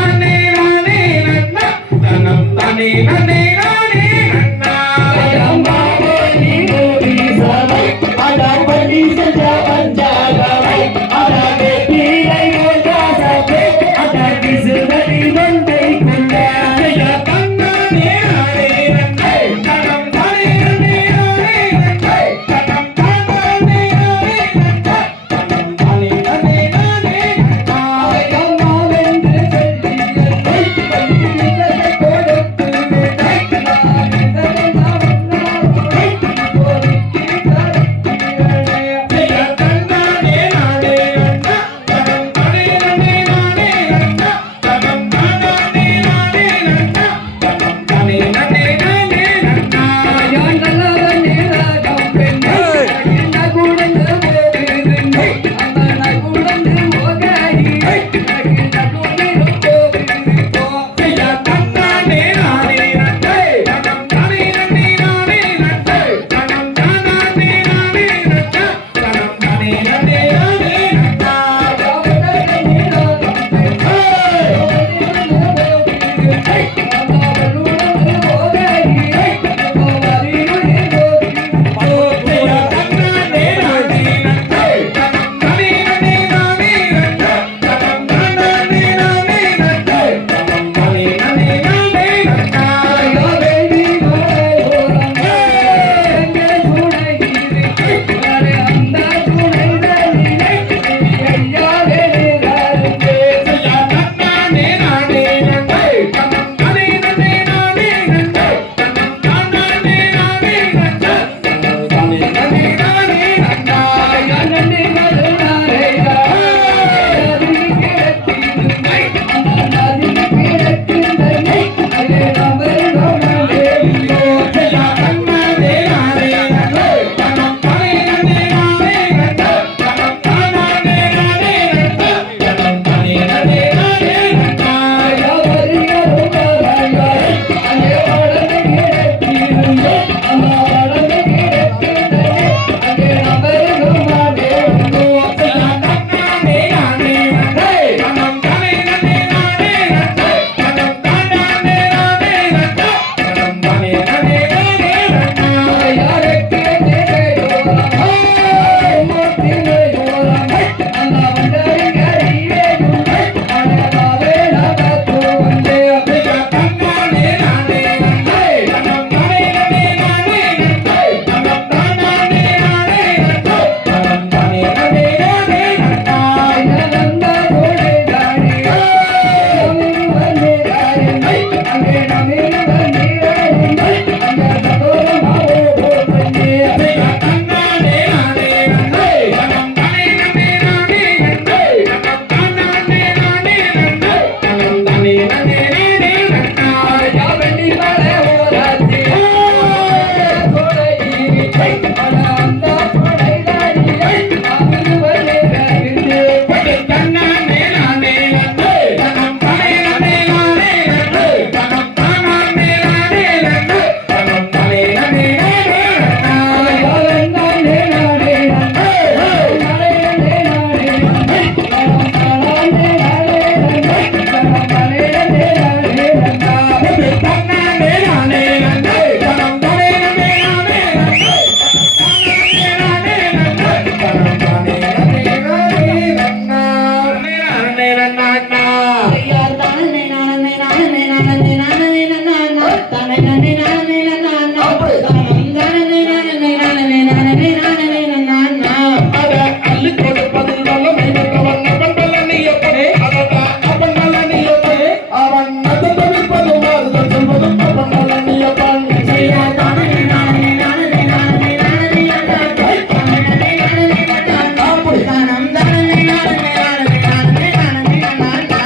நானே நன்னா தனம் தானே நன்னே நானே நன்னா அடம்பாவே நீ கோடி சபை அடம்படி செஞ்ச பஞ்சாகவை அடவே தீரை ஓஜா சபை அடகி சிறுவடி வந்தை கொண்ட ஐயா தன்னானே நானே நன்னா தனம் தானே நன்னே நானே நன்னா தனம் தானே நானே நன்னா தனம் தானே நன்னே நானே நன்னா அம்மாவென்று சொல்லி பள்ளியிலே கொடுத்து விட்டை ஐயா தன்னானே நானே நன்னா தனம் தானே நன்னே நானே நன்னா தனம் தானே நானே நன்னா தனம் தானே நன்னே நானே நன்னா ஐயா தன்னானே நானே நன்னா தனம் தானே நன்னே நானே நன்னா தனம் தானே நானே நன்னா தனம் தானே நன்னே நானே நன்னா ஐயா தன்னானே நானே நன்னா தனம் தானே நன்னே நானே நன்னா தனம் தானே நானே நன்னா தனம் தானே நன்னே நானே நன்னா ஐயா தன்னானே நானே நன்னா தனம் தானே நன்னே நானே நன்னா தனம் தானே நானே நன்னா தனம் தானே நன்னே நானே நன்னா ஐயா தன்னானே நானே நன்னா தனம் தானே நன்னே நானே நன்னா தனம் தானே நானே நன்னா தனம் தானே நன்னே நானே நன்னா ஐயா தன்னானே நானே நன்னா தனம் தானே நன்னே நானே நன்னா தனம் தானே நானே நன்னா தனம் தானே நன்னே நானே நன்னா ஐயா தன்னானே நானே நன்னா தனம் தானே நன்னே நானே நன்னா தனம் தானே நானே நன்னா தனம் தானே நன்னே நானே நன்னா ஐயா தன்னானே நானே நன்னா தனம் தானே நன்னே நானே நன்னா தனம் தானே நானே நன்னா தனம் தானே நன்னே நானே நன்னா ஐயா தன்னானே நானே நன்னா தனம் தானே நன்னே நானே நன்னா தனம் தானே நானே நன்னா தனம் தானே நன்னே நானே நன்னா தன்னானே நானே நன்னா தனம் தானே நன்னே நானே நன்னா தனம் தானே நானே நன்னா தனம் தானே நன்னே நானே நன்னா நானே நன்னா அட அள்ளி கொடுப்பது வல்லமை மிக்கவன் அவன் வல்லனியப்பனே அதடா அவன் வல்லனியப்பனே அவன் அது தவிர்ப்பதும் மாறுதல் சொல்வதும் அவன் வல்லனியப்பன் ஐயா தானே நானே நானே நானே நானே அப்படி தானம் தானே நானே நானே நானே நானே நானே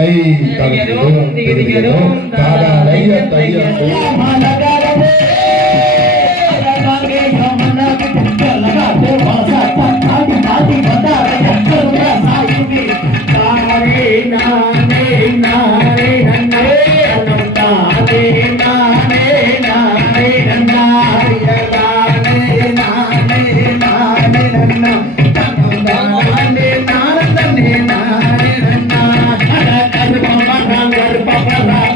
தை தலிக்கும் திரிக்கும் தாராளைய தையம் மலகரவே ரகாங்கே யமனா கிட்ட லகாதே வாசா தாடி தாடி வந்தாரையா கருணா சாயுமே நானே நானே நானே நன்னே நானே நானே நானே நன்னாரியா நானே நானே நானே நன்னா நானே நானே நானே நன்னா கருப்பா கருப்பா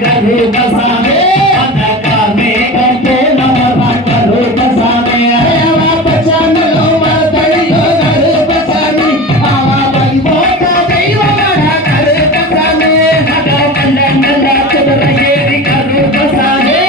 கருப்பா சாமே அனகாமே கம்பே நமரா கருப்பா சாமே ஐயா பச்சனலோ மதளியோ கருப்பா சாமி ஆவா பைபோட தெய்வமட கருப்பா சாமி அகமல்லன ராஜதரையேரி கருப்பா சாமே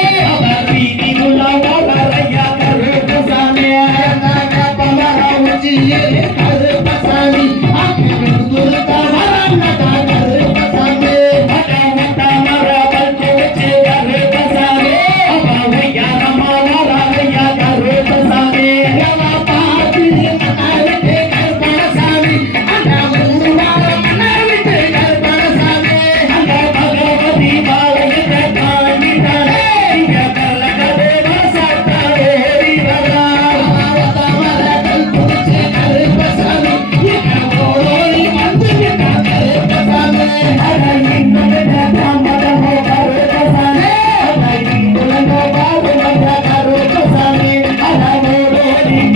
அவீதி முலாவரையா கருப்பா சாமே அனகா பமரா உச்சியே கருப்பா சாமி அகிமிதுல கமரன கருப்பா சாமி அகமத மரா பல்கோச்சே கருப்பா சாமே அவவையா ரமாவரையா கருப்பா சாமே யவா பாதி மனவிட்டே கருப்பா சாமி அனமுருவார மனவிட்டே கருப்பா சாமே அங்க பகவதி பாவைய காண்டி தானே இங்க கலகதே வாசத்தாவே விவரா அவவத மர பல்கோச்சே கருப்பா சாமி யகவோரி வந்து விட்டா கருப்பா சாமே அரையின்னே தாமதமோ கருப்பா சாமே அரையின்னே பாவமத கருப்பா சாமே அரைவோரி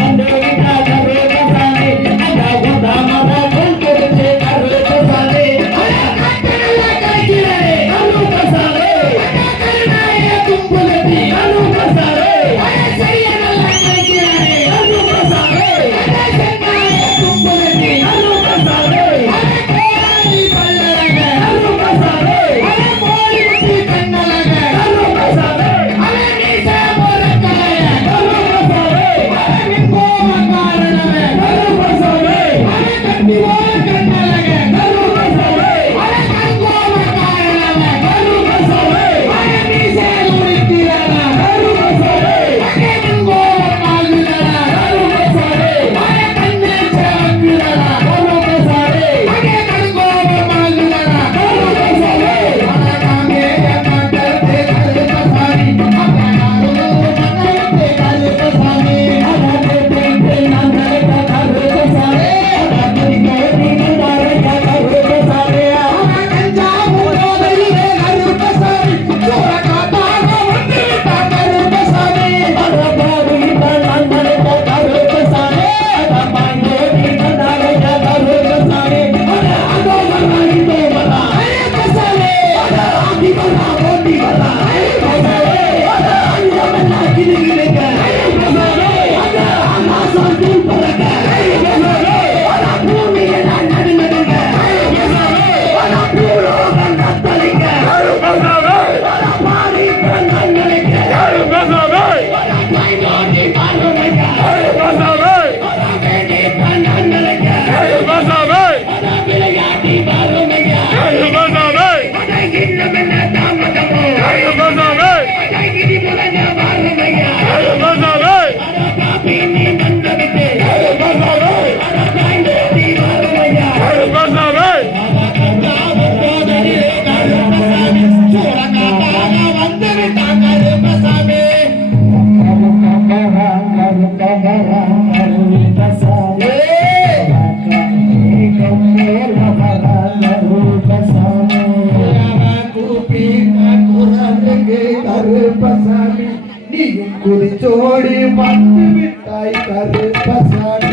வந்து விட்டா கருப்பா சாமே அகவத மர பல்கோச்சே கருப்பா சாமே அகக்கட்டல கையிலே கருப்பா சாமே அகக்கருணாய கும்பலதி கருப்பா சாமே அகசரியனல்ல கையிலே கருப்பா சாமே அகசன்னாய கும்பலதி கருப்பா சாமே அககோடி பல்லரக கருப்பா சாமே அககோடி முத்தி கண்ணலக கருப்பா சாமே அகநீச மரக்காய கருப்பா சாமே அகவிங்கோம காரணமே கருப்பா சாமே அககண்டிவோ கண்ணலக கருப்பா சாமே அககங்கோம காரணமே கருப்பா சாமே அகநீச உரித்திரன கருப்பா சாமே அகவிங்கோம காரணன கருப்பா சாமே அககண்ணே சேவக்கிரன கருப்பா சாமே அககங்கோம காரணன கருப்பா சாமே அககாமே யமட்டே கருப்பா சாமி அகனாரு மனவிட்டே கருப்பா சாமி அகதே நந்தரக கருப்பா சாமே அகபதி கோடி நந்தரக கருப்பா சாமே அககஞ்சா முகோதரியே கருப்பா சாமி சூரகாட்டாக வந்து விட்டா கருப்பா சாமி அகபாரு நந்தரக கருப்பா சாமே அகபாங்கோடி நந்தரக கருப்பா சாமே அகதோமராயிதோ மரா கருப்பா சாமே அகராதி மரா கோடி மரா கருப்பா சாமே அகஅஞ்சமனா கிரிகிரக கருப்பா சாமே அகஆகாசத்தில் பறக்க கருப்பா சாமே அகபூமியில நடுநடுங்க கருப்பா சாமே அகபூலோகம் நத்தளிக்க கருப்பா சாமே அகபாரி கண்ணங்களுக்கு கருப்பா சாமே அகபைனோடி பாருமைக்க கருப்பா சாமே அகவேடி கண்ணங்களுக்கு கருப்பா சாமே அகவிளையாடி பாருமைக்க கருப்பா சாமே அகஇன்னமென்ன தாமதமோ கருப்பா சாமே அககிரி முழங்க பாருமைக்க கருப்பா சாமே அகபாபி நீ வந்தவிட்டு கருப்பா சாமே அககாய்ந்தோடி பாருமைக்க கருப்பா சாமே அககந்தாவதோதரியே கருப்பா சாமி சூரகாட்டாக வந்து விட்டா கருப்பா சாமி கருப்பசாமி நீ குறிச்சோடி வந்து விட்டாய் கருப்பசாமி